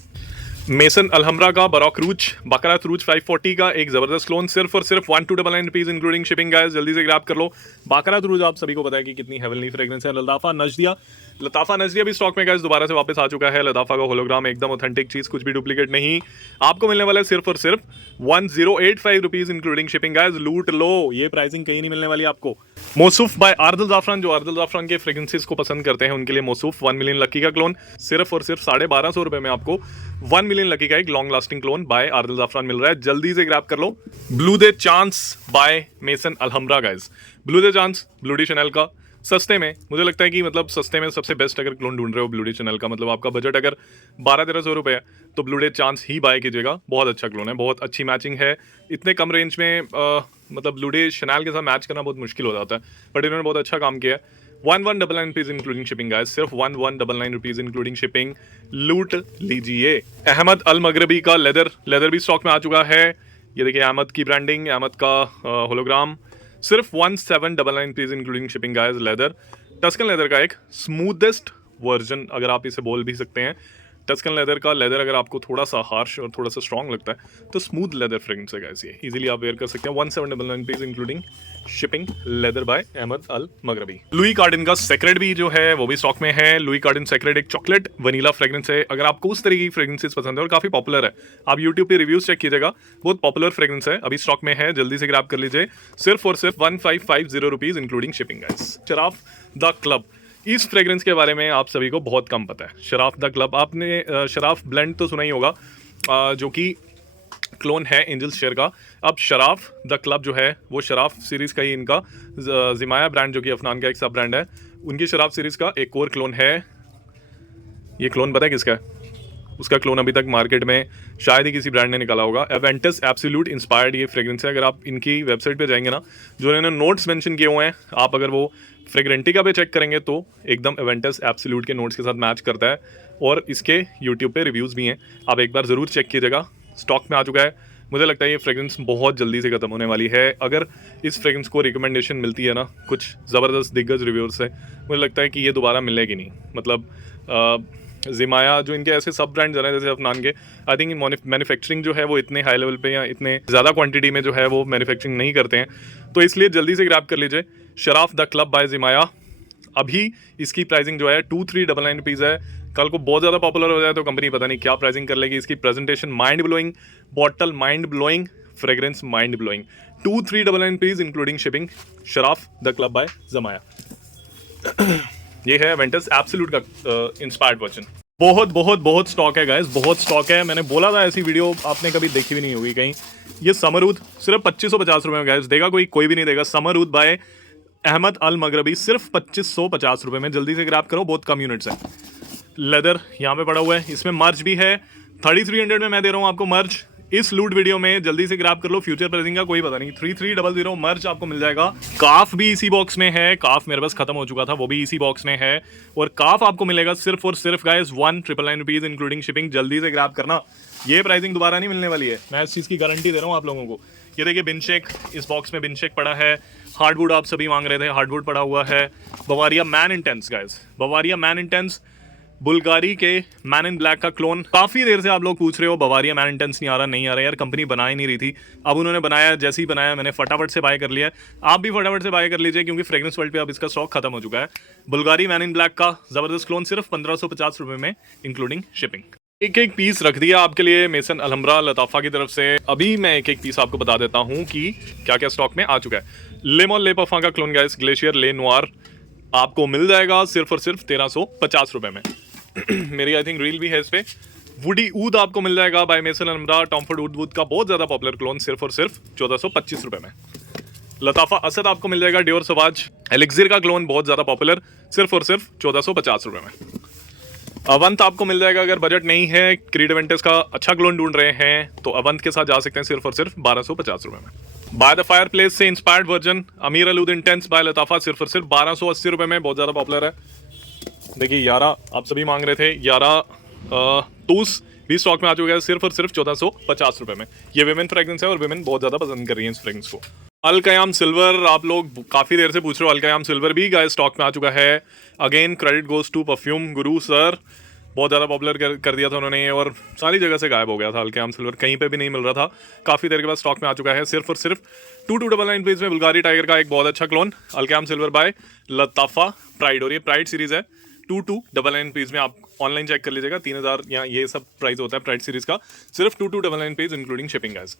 मेसन अलहमरा का बरॉक रूज बकरात रूज 540 का एक जबरदस्त क्लोन, सिर्फ और सिर्फ 1299 रुपीज इंक्लूडिंग शिपिंग गाइस। जल्दी से ग्रैब कर लो। बकरात रूज आप सभी को पता है कि कितनी हेवनली फ्रेग्रेंस है। लताफा नजदिया भी स्टॉक में गाइस दोबारा से वापस आ चुका है। लताफा का होलोग्राम एकदम ऑथेंटिक चीज, कुछ भी डुप्लीकेट नहीं। आपको मिलने वाला है सिर्फ और सिर्फ 1085 रुपीज इंक्लूडिंग शिपिंग गाइस। लूट लो, ये प्राइसिंग कहीं नहीं मिलने वाली आपको। मौसूफ बाय आर्दल जाफरान, जो आर्दल जाफरान के फ्रेग्रेंसेस को पसंद करते हैं उनके लिए मौसूफ 1 मिलियन लकी का क्लोन, सिर्फ और सिर्फ 1250 रुपए में आपको 1 मिलियन लकी का एक long lasting clone by ard al Zaafaran मिल रहा है। जल्दी से ग्रैब कर लो। Bleu de chance by Maison Alhambra guys, bleu de chance bleu de Chanel का सस्ते में, मुझे लगता है कि मतलब सस्ते में सबसे बेस्ट अगर क्लोन ढूंढ रहे हो ब्लू डे चैनल का, मतलब आपका बजट अगर 1200-1300 रुपये है तो ब्लू डे चांस ही बाय कीजिएगा। बहुत अच्छा क्लोन है, बहुत अच्छी मैचिंग है। इतने कम रेंज में मतलब ब्लू डे शैनल के साथ मैच करना बहुत मुश्किल हो जाता है, बट इन्होंने बहुत अच्छा काम किया है। 1199 रुपीज इंक्लूडिंग शिपिंग गाइस, सिर्फ 1199 रुपीज इंक्लूडिंग शिपिंग। लूट लीजिए। अहमद अल मगरबी का लेदर भी स्टॉक में आ चुका है। ये देखिए अहमद की ब्रांडिंग, अहमद का होलोग्राम, सिर्फ 1799 rupees including shipping guys. Leather Tuscan leather का एक स्मूदेस्ट वर्जन अगर आप इसे बोल भी सकते हैं। टस्कन लेदर का लेदर अगर आपको थोड़ा सा हार्श और थोड़ा सा स्ट्रॉन्ग लगता है तो स्मूथ लेदर फ्रेग्रेंस है गाइस, ये इजीली आप वेयर कर सकते हैं। 1799 rupees including shipping. Leather by Ahmed Al Maghribi. Louis कार्डिन का सेक्रेट भी जो है वो भी स्टॉक में है। लुई कार्डिन सेक्रेट एक चॉकलेट वनीला फ्रेग्रेंस है। अगर आपको उस तरीके की फ्रेग्रेंसेस पसंद है और काफी पॉपुलर है, आप यूट्यूब पे रिव्यूज चेक कीजिएगा, बहुत पॉपुलर फ्रेग्रेंस है, अभी स्टॉक में है। जल्दी से ग्रैब कर लीजिए, सिर्फ और सिर्फ 1550 rupees including shipping guys. Sharaf the club, इस फ्रेग्रेंस के बारे में आप सभी को बहुत कम पता है। शराफ द क्लब, आपने शराफ ब्लेंड तो सुना ही होगा, जो कि क्लोन है एंजल्स शेयर का। अब शराफ द क्लब जो है वो शराफ सीरीज़ का ही इनका जिमाया ब्रांड, जो कि अफनान का एक सब ब्रांड है, उनकी शराफ सीरीज़ का एक और क्लोन है। ये क्लोन पता है किसका है? उसका क्लोन अभी तक मार्केट में शायद ही किसी ब्रांड ने निकाला होगा। एवेंटस एब्सोल्यूट इंस्पायर्ड ये फ्रेग्रेंस है। अगर आप इनकी वेबसाइट पे जाएंगे ना, जो इन्होंने नोट्स मेंशन किए हुए हैं, आप अगर वो फ्रेग्रेंटिका पे चेक करेंगे तो एकदम एवेंटस एब्सोल्यूट के नोट्स के साथ मैच करता है। और इसके यूट्यूब पे रिव्यूज़ भी हैं, आप एक बार ज़रूर चेक कीजिएगा। स्टॉक में आ चुका है। मुझे लगता है ये फ्रेग्रेंस बहुत जल्दी से ख़त्म होने वाली है। अगर इस फ्रेग्रेंस को रिकमेंडेशन मिलती है ना कुछ ज़बरदस्त दिग्गज रिव्यूअर से, मुझे लगता है कि ये दोबारा मिलेगी नहीं। मतलब जिमाया जो इनके ऐसे सब ब्रांड्स हैं जैसे अफनान के, आई थिंक मैन्युफैक्चरिंग जो है वो इतने हाई लेवल पे या इतने ज़्यादा क्वांटिटी में जो है वो मैन्युफैक्चरिंग नहीं करते हैं, तो इसलिए जल्दी से ग्रैब कर लीजिए। शराफ द क्लब बाय जिमाया, अभी इसकी प्राइसिंग जो है 2399 रुपीज़ है। कल को बहुत ज़्यादा पॉपुलर हो जाए तो कंपनी पता नहीं क्या प्राइसिंग कर लेगी। इसकी presentation mind blowing, bottle mind blowing, fragrance mind blowing. 2399 rupees including shipping. Sharaf the club by Zimaya. ये है एवेंटस एब्सोल्यूट का इंस्पायर्ड वर्जन। बहुत बहुत बहुत स्टॉक है गाइस, बहुत स्टॉक है। मैंने बोला था ऐसी वीडियो आपने कभी देखी भी नहीं होगी कहीं। ये समरूद सिर्फ 2550 रुपये में गाइस, देगा कोई भी नहीं देगा। समरूद बाय अहमद अल मगरबी सिर्फ 2550 रुपये में। जल्दी से ग्रैब करो, बहुत कम यूनिट्स है। लेदर यहाँ पे पड़ा हुआ है, इसमें मर्ज भी है। 3300 में मैं दे रहा हूँ आपको मर्ज इस लूट वीडियो में। जल्दी से ग्रैब कर लो, फ्यूचर प्राइसिंग का कोई पता नहीं। 3300 मर्ज आपको मिल जाएगा। काफ भी इसी बॉक्स में है, काफ मेरे पास खत्म हो चुका था, वो भी इसी बॉक्स में है। और काफ आपको मिलेगा सिर्फ और सिर्फ गाइस 1999 रुपीज़ इंक्लूडिंग शिपिंग। जल्दी से ग्रैब करना, ये प्राइसिंग दोबारा नहीं मिलने वाली है, मैं इस चीज़ की गारंटी दे रहा हूँ आप लोगों को। ये देखिए बिनशेक, इस बॉक्स में बिनशेक पड़ा है। हार्डवुड आप सभी मांग रहे थे, हार्डवुड पड़ा हुआ है। Bavaria man intense guys, Bavaria man intense Bulgari के मैन इन ब्लैक का क्लोन। काफ़ी देर से आप लोग पूछ रहे हो बवारिया मैन इंटेंस नहीं आ रहा यार, कंपनी बना ही नहीं रही थी। अब उन्होंने बनाया, जैसे ही बनाया मैंने फटाफट से बाय कर लिया। आप भी फटाफट से बाय कर लीजिए क्योंकि फ्रेग्रेंस वर्ल्ड पे अब इसका स्टॉक खत्म हो चुका है। बुल्गारी मैन इन ब्लैक का ज़बरदस्त क्लोन सिर्फ 1550 रुपये में इंक्लूडिंग शिपिंग। एक एक पीस रख दिया आपके लिए मेसन अलहम्रा लताफा की तरफ से। अभी मैं एक एक पीस आपको बता देता हूँ कि क्या क्या स्टॉक में आ चुका है। लेमन ले पफा का क्लोन गाइस ग्लेशियर ले नोयर आपको मिल जाएगा सिर्फ और सिर्फ 1350 रुपए में। मेरी आई थिंक रील भी है इस पे। वुडी ऊद आपको मिल जाएगा बाय मेसन अलहम्रा टॉमफोर्ड ऊद वुड का बहुत ज्यादा पॉपुलर क्लोन सिर्फ और सिर्फ 1425 रुपए में। लताफा असद आपको मिल जाएगा डियोर सवाज एलिक्सिर का क्लोन बहुत ज्यादा पॉपुलर सिर्फ और सिर्फ 1450 रुपए में। अवंत आपको मिल जाएगा अगर बजट नहीं है, क्रीड इवेंटस का अच्छा क्लोन ढूंढ रहे हैं तो अवंत के साथ जा सकते हैं सिर्फ और सिर्फ 1250 रुपए में। बाय द फायर प्लेस से इंस्पायर्ड वर्जन अमीर अलूद इंटेंस बाय लताफा सिर्फ और सिर्फ 1280 रुपए में, बहुत ज्यादा पॉपुलर है। देखिए यारा आप सभी मांग रहे थे, यारा तूस भी स्टॉक में आ चुका है सिर्फ और सिर्फ 1450 रुपए में। ये विमेन फ्रेग्रेंस है और विमेन बहुत ज्यादा पसंद कर रही है इस फ्रेग्रेंस को। अल कयाम सिल्वर आप लोग काफी देर से पूछ रहे हो, अल कयाम सिल्वर भी गाइस स्टॉक में आ चुका है। Again credit goes to perfume guru sir, बहुत ज़्यादा पॉपुलर कर दिया था उन्होंने और सारी जगह से गायब हो गया था। अल कयाम सिल्वर कहीं पे भी नहीं मिल रहा था, काफ़ी देर के बाद स्टॉक में आ चुका है सिर्फ और सिर्फ 2299 रुपीज़ में। बुल्गारी टाइगर का एक बहुत अच्छा क्लोन अल कयाम सिल्वर बाय लताफा प्राइड, और ये प्राइड सीरीज़ है। 2299 रुपीज़ में आप ऑनलाइन चेक कर लीजिएगा, 3000 या ये सब प्राइस होता है प्राइड सीरीज़ का, सिर्फ 2299 रुपीज़ इंक्लूडिंग शिपिंग गाइस।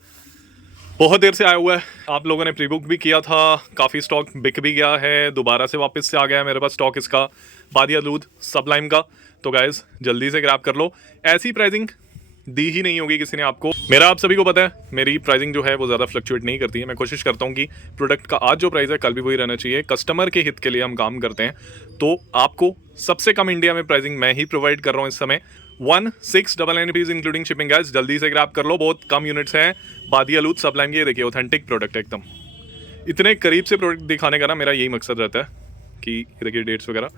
बहुत देर से आया हुआ है, आप लोगों ने प्री बुक भी किया था, काफ़ी स्टॉक बिक भी गया है, दोबारा से वापस से आ गया है मेरे पास स्टॉक इसका बादिया दूध सबलाइम का। तो गाइस जल्दी से ग्रैब कर लो, ऐसी प्राइसिंग दी ही नहीं होगी किसी ने आपको। मेरा आप सभी को पता है मेरी प्राइसिंग जो है वो ज़्यादा फ्लक्चुएट नहीं करती है। मैं कोशिश करता हूँ कि प्रोडक्ट का आज जो प्राइस है कल भी वही रहना चाहिए। कस्टमर के हित के लिए हम काम करते हैं, तो आपको सबसे कम इंडिया में प्राइसिंग मैं ही प्रोवाइड कर रहा हूँ इस समय 1699 रुपीज़ इंक्लूडिंग शिपिंग गाइस। जल्दी से ग्रैब कर लो, बहुत कम यूनिट्स हैं। बादिया लूथ सबलाइम की, ये देखिए ऑथेंटिक प्रोडक्ट है एकदम। इतने करीब से प्रोडक्ट दिखाने का ना मेरा यही मकसद रहता है कि ये देखिए डेट्स वगैरह,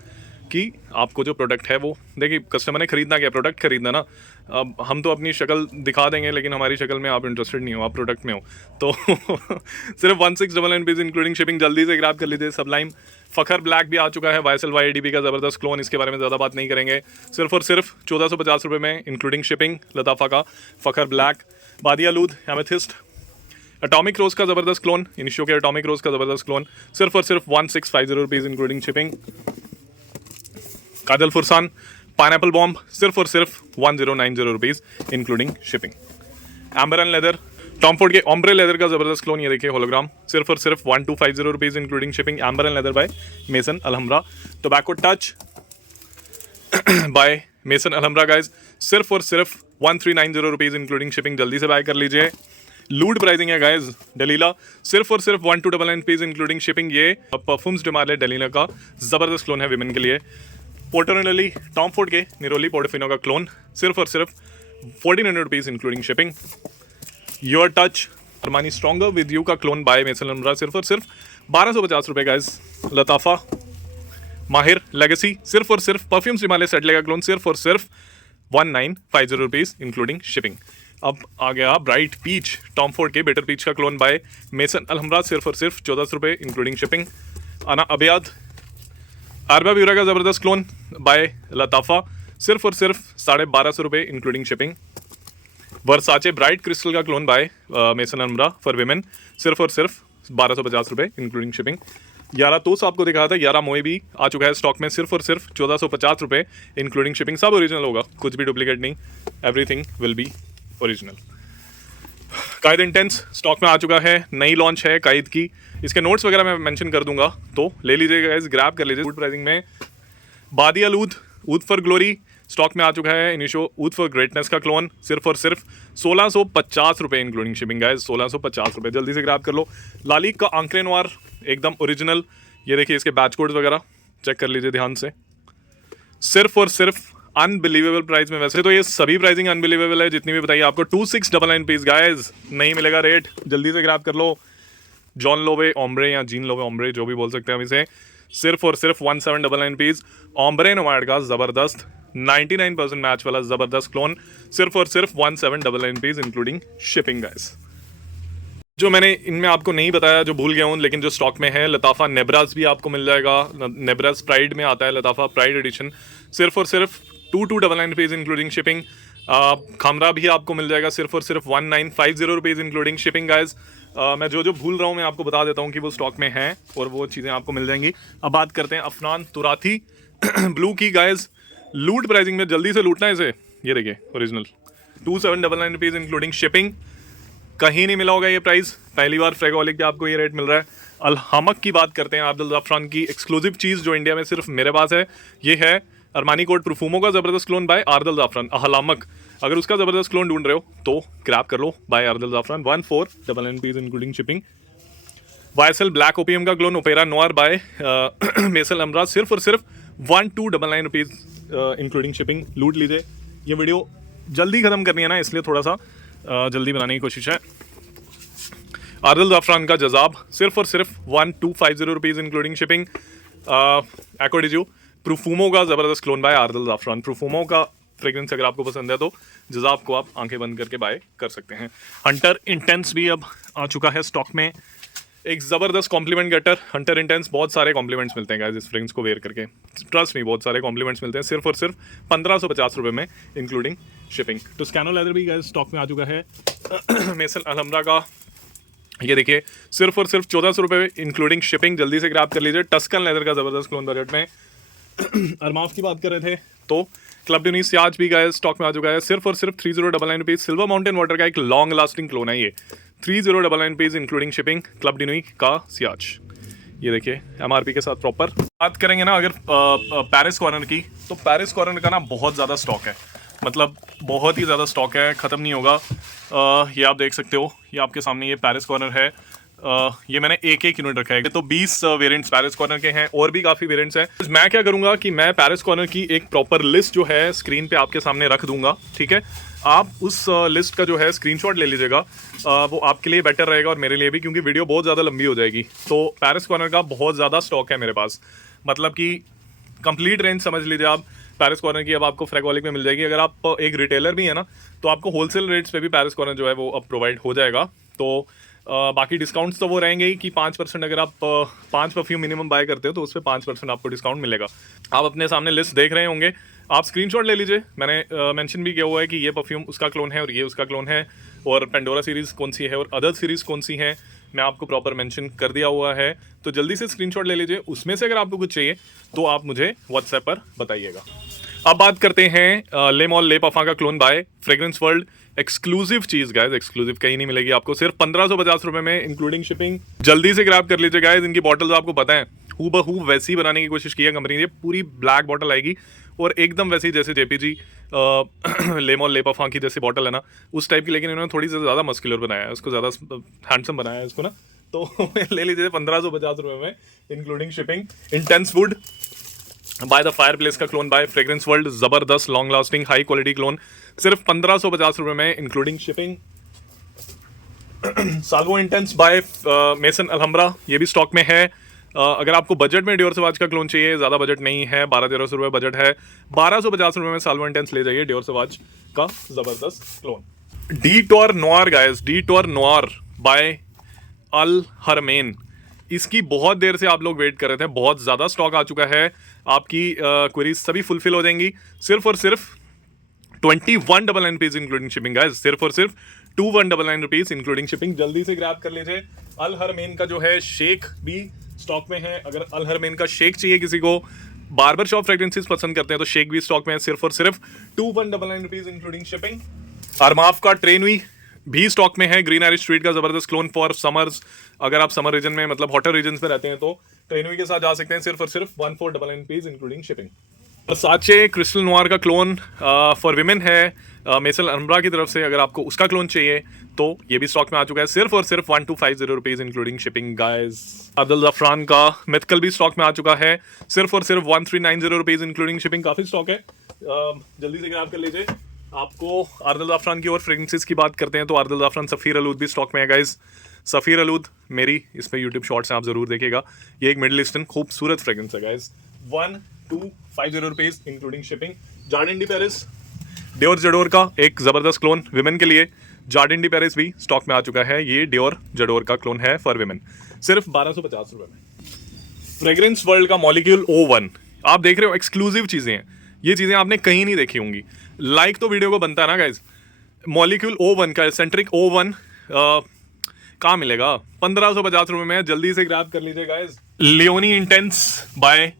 कि आपको जो प्रोडक्ट है वो देखिए कस्टमर ने खरीदना क्या, प्रोडक्ट खरीदना ना। अब हम तो अपनी शक्ल दिखा देंगे लेकिन हमारी शक्ल में आप इंटरेस्टेड नहीं हो, आप प्रोडक्ट में हो। तो सिर्फ 1699 रुपीज़ इंक्लूडिंग शिपिंग, जल्दी से ग्रैब कर लीजिए। सबलाइम फखर ब्लैक भी आ चुका है, वाईएसएल वाईएडीबी का ज़बरदस्त क्लोन, इसके बारे में ज़्यादा बात नहीं करेंगे। सिर्फ और सिर्फ 1450 रुपये में इंक्लूडिंग शिपिंग लताफा का फखर ब्लैक। बादिया लूद एमेथिस्ट एटॉमिक रोज का ज़बरदस्त क्लोन, इनिशियो के एटॉमिक रोज का ज़बरदस्त क्लोन, सिर्फ और सिर्फ 1650 rupees including shipping. Kajal Fursan pineapple bomb सिर्फ और सिर्फ 1090 rupees including shipping. Amber and leather Tom Ford के ओम्ब्रे लेदर का जबरदस्त क्लोन, ये देखिए होलोग्राम, सिर्फ और सिर्फ 1250 rupees including shipping. Amber and leather by Maison Alhambra. Tobacco touch by Maison Alhambra guys, सिर्फ और सिर्फ 1390 रुपीज़ इंक्लूडिंग शिपिंग, जल्दी से बाय कर लीजिए। लूड प्राइसिंग है गाइज। डेलीला सिर्फ और सिर्फ 1299 रुपीज़ इंक्लूडिंग शिपिंग। ये परफ्यूम्स डिमाले डेलीला का जबरदस्त क्लोन है विमेन के लिए। पोर्टोनली टॉमफोर्ड के निरोली पोर्टोफिनो का क्लोन, सिर्फ और सिर्फ 1400 rupees including shipping. Your touch Armani stronger with you का क्लोन बाय मेसन अलहम्रा, सिर्फ और सिर्फ 1250 रुपये गाइज। लताफा माहिर लेगेसी सिर्फ और सिर्फ परफ्यूम्स हिमालय सेटले का क्लोन, सिर्फ और सिर्फ 1950 रुपीज़ इंक्लूडिंग शिपिंग। अब आ गया ब्राइट पीच टॉमफोर्ड के बेटर पीच का क्लोन बाय मेसन अलहम्रा, सिर्फ और सिर्फ 1400 रुपये इंक्लूडिंग शिपिंग। अना अबियाद अरबा ब्यूरा का ज़बरदस्त क्लोन बाय लताफा, सिर्फ और सिर्फ 1250 रुपये including shipping. Versace bright crystal का clone by Maison Alhambra for women, सिर्फ और सिर्फ 1250 रुपये इंक्लूडिंग शिपिंग। यारा तोस आपको दिखाया था, यारा मोए भी आ चुका है स्टॉक में, सिर्फ और सिर्फ 1450 रुपये इंक्लूडिंग शिपिंग। सब ओरिजिनल होगा, कुछ भी डुप्लीकेट नहीं, everything will be original. Quaid intense stock में आ चुका है, नई लॉन्च है कायद की, इसके नोट्स वगैरह मैं मेंशन कर दूंगा, तो ले लीजिएगा गाइस, ग्रैब कर लीजिए। गुड प्राइसिंग में बादिया लूद ऊद फॉर ग्लोरी स्टॉक में आ चुका है। इनिशो ऊद फॉर ग्रेटनेस का क्लोन, सिर्फ और सिर्फ 1650 रुपये इंक्लूडिंग शिपिंग गाइस, 1650 रुपये, जल्दी से ग्रैब कर लो। लालिक का आंकरे नोयर एकदम ओरिजिनल, ये देखिए इसके बैच कोड्स वगैरह चेक कर लीजिए ध्यान से, सिर्फ और सिर्फ अनबिलीवेबल प्राइस में। वैसे तो ये सभी प्राइसिंग अनबिलीवेबल है जितनी भी बताइए आपको। 2699 पीस गाइस, नहीं मिलेगा रेट, जल्दी से ग्रैब कर लो। जॉन लोवे ओम्ब्रे या जीन लोवे ओम्ब्रे जो भी बोल सकते हैं हम इसे, सिर्फ और सिर्फ 1799 पीस। ओम्ब्रे नोवार्ड का ज़बरदस्त 99% मैच वाला ज़बरदस्त क्लोन, सिर्फ और सिर्फ 1799 पीस इंक्लूडिंग शिपिंग गाइस। जो मैंने इनमें आपको नहीं बताया, जो भूल गया हूँ, लेकिन जो स्टॉक में है, लताफा नेब्रास भी आपको मिल जाएगा। नेब्रास प्राइड में आता है, लताफा प्राइड एडिशन, सिर्फ और सिर्फ 2299 रुपीज़ इंक्लूडिंग शिपिंग। खामरा भी आपको मिल जाएगा सिर्फ और सिर्फ 1950 रुपीज़ इंक्लूडिंग शिपिंग गाइज। मैं जो जो भूल रहा हूँ मैं आपको बता देता हूँ कि वो स्टॉक में है और वो चीज़ें आपको मिल जाएंगी। अब बात करते हैं अफनान तुराथी ब्लू की गाइज। लूट प्राइसिंग में जल्दी से लूटना है इसे, ये देखिए ओरिजिनल 2799 रुपीज़ इंक्लूडिंग शिपिंग। कहीं नहीं मिला होगा ये प्राइस, पहली बार फ्रेगोलिक पे आपको ये रेट मिल रहा है। अलहमक की बात करते हैं, आदिल ज़ाफ़रान की एक्सक्लूसिव चीज़ जो इंडिया में सिर्फ मेरे पास है, ये है अरमानी कोड प्रोफुमो का ज़बरदस्त क्लोन बाय आदिल ज़ाफ़रान अलहमक। अगर उसका ज़बरदस्त क्लोन ढूंढ रहे हो तो ग्रैब कर लो by ard al Zaafaran. 1499 rupees including shipping. YSL black opium का clone opera noir by Maison Alhambra सिर्फ और सिर्फ 1299 रुपीज़ इंक्लूडिंग शिपिंग। लूट लीजिए। ये वीडियो जल्दी ख़त्म करनी है ना, इसलिए थोड़ा सा जल्दी बनाने की कोशिश है। आदिल ज़ाफ़रान का जज़ाब सिर्फ और सिर्फ 1250 रुपीज़ इंक्लूडिंग शिपिंग। एक्वाडिजू प्रोफुमो का ज़बरदस्त क्लोन बाय आदिल ज़ाफ़रान। प्रोफुमो का फ्रेग्रेंस अगर आपको पसंद है तो जज़ाब को आप आंखें बंद करके बाय कर सकते हैं। हंटर इंटेंस भी अब आ चुका है स्टॉक में, एक ज़बरदस्त कॉम्प्लीमेंट गेटर। हंटर इंटेंस बहुत सारे कॉम्प्लीमेंट्स मिलते हैं गाइस इस फ्रेग्रेंस को वेयर करके, ट्रस्ट मी बहुत सारे कॉम्प्लीमेंट्स मिलते हैं सिर्फ और सिर्फ 1550 रुपये में इंक्लूडिंग शिपिंग। तो स्कैनो लेदर भी गाइस स्टॉक में आ चुका है मेसल अलहमरा का। ये देखिए सिर्फ और सिर्फ 1400 रुपये इंक्लूडिंग शिपिंग। जल्दी से ग्रैब कर लीजिए। टस्कन लेदर का ज़बरदस्त क्लोन बजट में। अरमाफ की बात कर रहे थे तो क्लब ड्यूनीस सियाज भी गाइस स्टॉक में आ चुका है सिर्फ और सिर्फ 3099 रुपीज़। सिल्वर माउंटेन वाटर का एक लॉन्ग लास्टिंग क्लोन है ये, 3099 रुपीज़ इंक्लूडिंग शिपिंग। क्लब ड्यूनी का सियाज ये देखिए एमआरपी के साथ प्रॉपर। बात करेंगे ना अगर पेरिस कॉर्नर की, तो पेरिस कॉर्नर का ना बहुत ज़्यादा स्टॉक है, मतलब बहुत ही ज़्यादा स्टॉक है, ख़त्म नहीं होगा। ये आप देख सकते हो, ये आपके सामने ये पेरिस कॉर्नर है। ये मैंने एक यूनिट रखा है, तो 20 वेरिएंट्स पेरिस कॉर्नर के हैं और भी काफ़ी वेरिएंट्स हैं। मैं क्या करूँगा कि मैं पेरिस कॉर्नर की एक प्रॉपर लिस्ट जो है स्क्रीन पे आपके सामने रख दूंगा, ठीक है। आप उस लिस्ट का जो है स्क्रीनशॉट ले लीजिएगा, वो आपके लिए बेटर रहेगा और मेरे लिए भी, क्योंकि वीडियो बहुत ज़्यादा लंबी हो जाएगी। तो पेरिस कॉर्नर का बहुत ज़्यादा स्टॉक है मेरे पास, मतलब कि कंप्लीट रेंज समझ लीजिए आप पेरिस कॉर्नर की अब आपको फ्रेगोलिक में मिल जाएगी। अगर आप एक रिटेलर भी है ना, तो आपको होलसेल रेट्स पे भी पेरिस कॉर्नर जो है वो अब प्रोवाइड हो जाएगा। तो बाकी डिस्काउंट्स तो वो रहेंगे ही कि 5% अगर आप 5 परफ्यूम मिनिमम बाय करते हो तो उस पर 5% आपको डिस्काउंट मिलेगा। आप अपने सामने लिस्ट देख रहे होंगे, आप स्क्रीनशॉट ले लीजिए। मैंने मेंशन भी किया हुआ है कि ये परफ्यूम उसका क्लोन है और ये उसका क्लोन है, और पेंडोरा सीरीज़ कौन सी है और अदर सीरीज़ कौन सी हैं, मैं आपको प्रॉपर मेंशन कर दिया हुआ है। तो जल्दी से स्क्रीनशॉट ले लीजिए। उसमें से अगर आपको कुछ चाहिए तो आप मुझे व्हाट्सएप पर बताइएगा। अब बात करते हैं ले मॉल ले पफा का clone by fragrance world. Exclusive चीज़ गाइस, एक्सक्लूसिव कहीं नहीं मिलेगी आपको, सिर्फ 1550 रुपये में इंक्लूडिंग शिपिंग। जल्दी से ग्रैब कर लीजिए गाइस। इनकी बॉटल्स आपको पता है हू बहू वैसी बनाने की कोशिश की है कंपनी ने। पूरी ब्लैक बॉटल आएगी और एकदम वैसी जैसे जेपीजी ले मॉल ले पफा की जैसी बॉटल है ना, उस टाइप की, लेकिन इन्होंने थोड़ी सी ज़्यादा मस्कुलर बनाया है उसको, ज़्यादा हैंडसम बनाया है इसको ना। तो ले लीजिए 1550 रुपये में including shipping. Intense wood by the fireplace का क्लोन बाय फ्रेग्रेंस वर्ल्ड, जबरदस्त long lasting high quality clone, सिर्फ 1550 रुपये में including shipping. Salvo intense by Maison Alhambra, ये भी स्टॉक में है। अगर आपको बजट में डियोर सवाज का क्लोन चाहिए, ज़्यादा बजट नहीं है, 1200 रुपये बजट है, 1250 रुपये में साल्वो इंटेंस ले जाइए डियोर सवाज का ज़बरदस्त clone. Detour noir guys, detour noir by Al Haramain, इसकी बहुत देर से आप लोग वेट कर रहे थे, बहुत ज़्यादा स्टॉक आ चुका है। आपकी क्वेरीज सभी फुलफिल हो जाएंगी सिर्फ और सिर्फ 2199 रुपीज़ इंक्लूडिंग शिपिंग गाइस, सिर्फ और सिर्फ 2199 रुपीज़ इंक्लूडिंग शिपिंग। जल्दी से ग्रैब कर लीजिए। अल हरमेन का जो है शेक भी स्टॉक में है। अगर अल हरमेन का शेक चाहिए किसी को, बार्बर शॉप फ्रेग्रेंसेस पसंद करते हैं, तो शेक भी स्टॉक में है, सिर्फ और सिर्फ 2199 रुपीज़ इंक्लूडिंग शिपिंग। अरमाफ का ट्रेनवी भी स्टॉक में है। ग्रीन आयरिश स्ट्रीट का जबरदस्त क्लोन फॉर समर्स। अगर आप समर रीजन में, मतलब हॉटर रीजन में रहते हैं, तो ट्रेनवी के साथ जा सकते हैं, सिर्फ और सिर्फ 1499 रुपीज़ इंक्लूडिंग शिपिंग। वर्साचे क्रिस्टल नोयर का क्लोन फॉर विमेन है मेसल अमरा की तरफ से। अगर आपको उसका क्लोन चाहिए तो ये भी स्टॉक में आ चुका है, सिर्फ और सिर्फ 1250 rupees including shipping guys. Ard al Zaafaran का मिथकल भी स्टॉक में आ चुका है, सिर्फ और सिर्फ 1390 रुपीज़ इंक्लूडिंग शिपिंग। काफ़ी स्टॉक है, जल्दी से ग्रैब कर लीजिए। आपको आदिल ज़ाफ़रान की और फ्रेग्रेंसेस की बात करते हैं तो आदिल ज़ाफ़रान सफ़ीर अलूद भी स्टॉक में है गाइस। सफ़ीर अलूद मेरी इस पर यूट्यूब शॉर्ट्स हैं, आप ज़रूर देखिएगा। ये एक मिडिल ईस्टर्न खूबसूरत फ्रेग्रेंस है guys, 1250 rupees including shipping. Jardin de Paris Dior J'adore का एक ज़बरदस्त क्लोन विमेन के लिए, जार्डिन डी पेरिस भी स्टॉक में आ चुका है। ये डियोर जडोर का क्लोन है फॉर विमेन, सिर्फ 1250 रुपये में। फ्रेग्रेंस वर्ल्ड का मॉलिक्यूल O1, आप देख रहे हो एक्सक्लूसिव चीज़ें हैं, ये चीज़ें आपने कहीं नहीं देखी होंगी। लाइक तो वीडियो को बनता है ना गाइज। मॉलिक्यूल O1 का एसेंट्रिक O1 कहाँ मिलेगा, 1550 रुपये में। जल्दी से ग्रैब कर लीजिए guys. Leonie intense by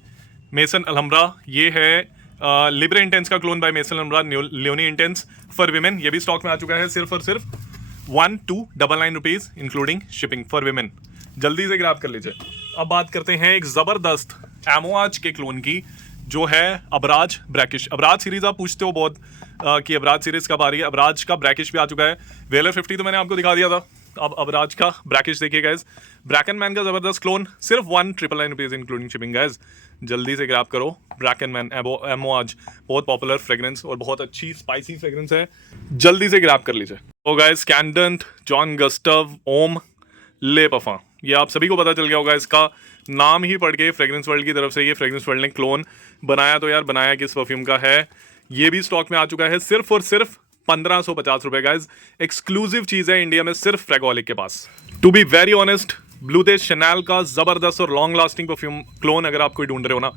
Maison Alhambra, ये है लिब्रे इंटेंस का clone by Maison Alhambra Leonie intense for women, ये भी स्टॉक में आ चुका है सिर्फ और सिर्फ 1299 rupees including shipping for women. जल्दी से ग्रैब कर लीजिए। अब बात करते हैं एक जबरदस्त एमोआज के क्लोन की, जो है अबराज ब्रैकिश। अबराज सीरीज आप पूछते हो बहुत कि अबराज सीरीज कब आ रही है। अबराज का ब्रैकिश भी आ चुका है। वेलर 50 तो मैंने आपको दिखा दिया था। अब अबराज का ब्रैकिश देखिए गाइज, ब्रैकन मैन का जबरदस्त क्लोन सिर्फ 1999 रुपीज इंक्लूडिंग शिपिंग गाइज। जल्दी से ग्रैब करो। ब्रैकन मैन एमोआज बहुत पॉपुलर फ्रेग्रेंस और बहुत अच्छी स्पाइसी फ्रेग्रेंस है, जल्दी से ग्रैब कर लीजिए। तो गाइज कैंडेंट जॉन गस्टव ओम ले पफा, ये आप सभी को पता चल गया होगा। इसका नाम ही पढ़ के फ्रेग्रेंस वर्ल्ड की तरफ से ये फ्रेग्रेंस वर्ल्ड ने क्लोन बनाया, तो यार बनाया किस परफ्यूम का है। ये भी स्टॉक में आ चुका है सिर्फ और सिर्फ 1550 रुपए गाइज। एक्सक्लूसिव चीज है इंडिया में सिर्फ फ्रेगोलिक के पास। To be very honest, bleu de Chanel का जबरदस्त और लॉन्ग लास्टिंग परफ्यूम क्लोन अगर आप कोई ढूंढ रहे हो ना,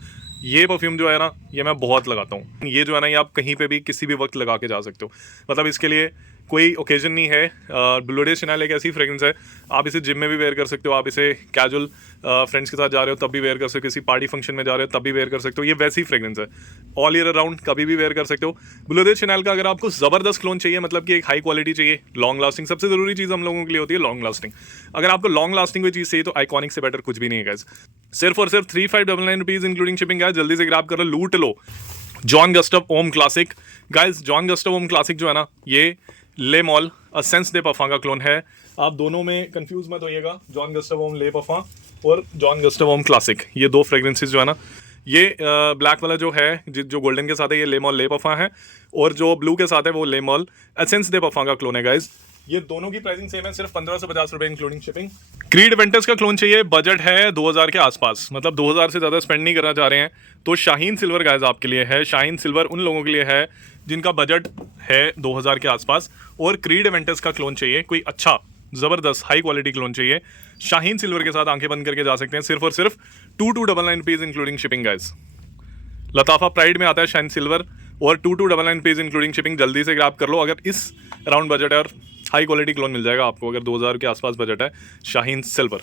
ये परफ्यूम जो है ना, ये मैं बहुत लगाता हूँ। ये जो है ना, ये आप कहीं पे भी किसी भी वक्त लगा के जा सकते हो, मतलब इसके लिए कोई ओकेजन नहीं है। ब्लू डे शनैल एक ऐसी फ्रेग्रेंस है, आप इसे जिम में भी वेयर कर सकते हो, आप इसे कैजुअल फ्रेंड्स के साथ जा रहे हो तब भी वेयर कर सकते हो, किसी पार्टी फंक्शन में जा रहे हो तब भी वेयर कर सकते हो। ये वैसी फ्रेग्रेंस है, ऑल ईयर अराउंड कभी भी वेयर कर सकते हो। ब्लू डे शनैल का अगर आपको ज़बरदस्त क्लोन चाहिए, मतलब कि एक हाई क्वालिटी चाहिए, लॉन्ग लास्टिंग, सबसे ज़रूरी चीज़ हम लोगों के लिए होती है लॉन्ग लास्टिंग। अगर आपको लॉन्ग लास्टिंग कोई चीज़ चाहिए तो आइकॉनिक से बेटर कुछ भी नहीं है गाइस। सिर्फ और सिर्फ 3599 रुपीज़ इंक्लूडिंग शिपिंग है। जल्दी से ग्रैब करो, लूट लो। जॉन गस्टव ओम क्लासिक गाइस, जॉन गस्टव ओम क्लासिक जो है ना, ये ले मॉल असेंस दे पफा का क्लोन है। आप दोनों में कंफ्यूज मत होइएगा, जॉन गस्टव ओम ले पफा और जॉन गस्टव ओम क्लासिक, ये दो फ्रेग्रेंसेस जो है ना, ये ब्लैक वाला जो है, जो गोल्डन के साथ है, ये ले मॉल ले पफा है, और जो ब्लू के साथ है वो ले मॉल एसेंस दे पफा का क्लोन है गाइज। ये दोनों की प्राइसिंग सेम है, सिर्फ 1550 रुपए इंक्लूडिंग शिपिंग। क्रीड वेंटस का क्लोन चाहिए, बजट है 2000 के आसपास, मतलब 2000 से ज़्यादा स्पेंड नहीं करना चाह रहे हैं, तो शाहीन सिल्वर गाइज आपके लिए है। शाहीन सिल्वर उन लोगों के लिए है जिनका बजट है 2000 के आसपास, और क्रीड वेंटस का क्लोन चाहिए, कोई अच्छा ज़बरदस्त हाई क्वालिटी क्लोन चाहिए, शाहीन सिल्वर के साथ आंखें बंद करके जा सकते हैं। सिर्फ और सिर्फ 2299 rupees including shipping guys. लताफा pride में आता है शाइन सिल्वर, और 2299 रुपीज़ इंक्लूडिंग शिपिंग। जल्दी से ग्रैब कर लो, अगर इस अराउंड बजट है, और हाई क्वालिटी क्लोन मिल जाएगा आपको अगर 2000 के आसपास बजट है। Shaheen silver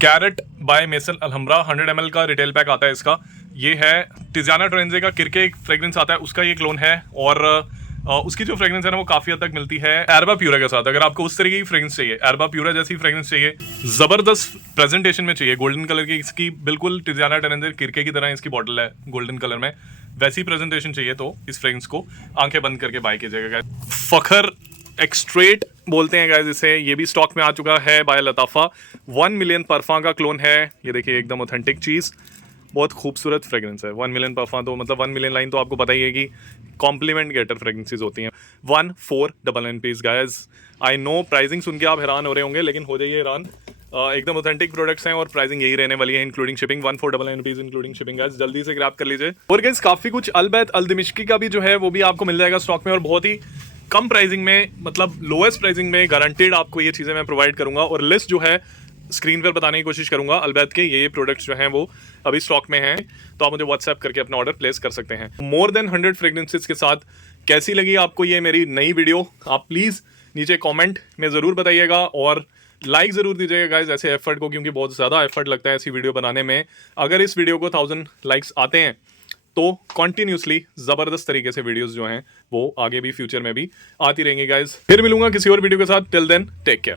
carat by Maison Alhambra 100 ml का रिटेल पैक आता है इसका। ये है टिज़ाना ट्रेंजे का किरके एक फ्रेग्रेंस आता है, उसका ये क्लोन है, और उसकी जो फ्रेग्रेंस है ना वो काफ़ी हद तक मिलती है एरबा प्यूरा के साथ। अगर आपको उस तरीके की फ्रेग्रेंस चाहिए, एरबा प्यूरा जैसी फ्रेग्रेंस चाहिए, ज़बरदस्त प्रेजेंटेशन में चाहिए, गोल्डन कलर की इसकी बिल्कुल टिज़ाना ट्रेंजे किरके की तरह इसकी बॉटल है गोल्डन कलर में, वैसी प्रेजेंटेशन चाहिए तो इस फ्रेग्रेंस को आंखें बंद करके बाय कीजिएगा। फखर एक्सट्रेट बोलते हैं गाइस इसे, ये भी स्टॉक में आ चुका है बाय लताफा। 1 मिलियन परफा का क्लोन है, ये देखिए एकदम ऑथेंटिक चीज़, बहुत खूबसूरत फ्रेग्रेंस है। 1 मिलियन परफा तो मतलब 1 मिलियन लाइन तो आपको पता ही है कि कॉम्प्लीमेंट गेटर फ्रेग्रेंसेज होती हैं। 1499 piece guys. I know pricing सुन के आप हैरान हो रहे होंगे, लेकिन हो जाइए हैरान, एकदम ऑथेंटिक प्रोडक्ट्स हैं और प्राइसिंग यही रहने वाली है including shipping. 1499 rupees including shipping guys, जल्दी से ग्रैब कर लीजिए। और गाइस काफ़ी कुछ अलबैत अल दिमिश्की का भी जो है वो भी आपको मिल जाएगा स्टॉक में, और बहुत ही कम प्राइसिंग में, मतलब लोएस्ट प्राइसिंग में गारंटेड आपको ये चीज़ें मैं प्रोवाइड करूंगा। और लिस्ट जो है स्क्रीन पर बताने की कोशिश करूंगा अलबैत के ये प्रोडक्ट्स जो हैं वो अभी स्टॉक में हैं, तो आप मुझे व्हाट्सएप करके अपना ऑर्डर प्लेस कर सकते हैं। मोर देन 100 फ्रेग्रेंसेस के साथ कैसी लगी आपको ये मेरी नई वीडियो, आप प्लीज़ नीचे कमेंट में ज़रूर बताइएगा, और लाइक ज़रूर दीजिएगा गाइज ऐसे एफर्ट को, क्योंकि बहुत ज़्यादा एफर्ट लगता है ऐसी वीडियो बनाने में। अगर इस वीडियो को 1000 लाइक्स आते हैं तो कॉन्टिन्यूसली ज़बरदस्त तरीके से वीडियोस जो हैं वो आगे भी फ्यूचर में भी आती रहेंगी गाइज। फिर मिलूंगा किसी और वीडियो के साथ, टिल देन टेक केयर।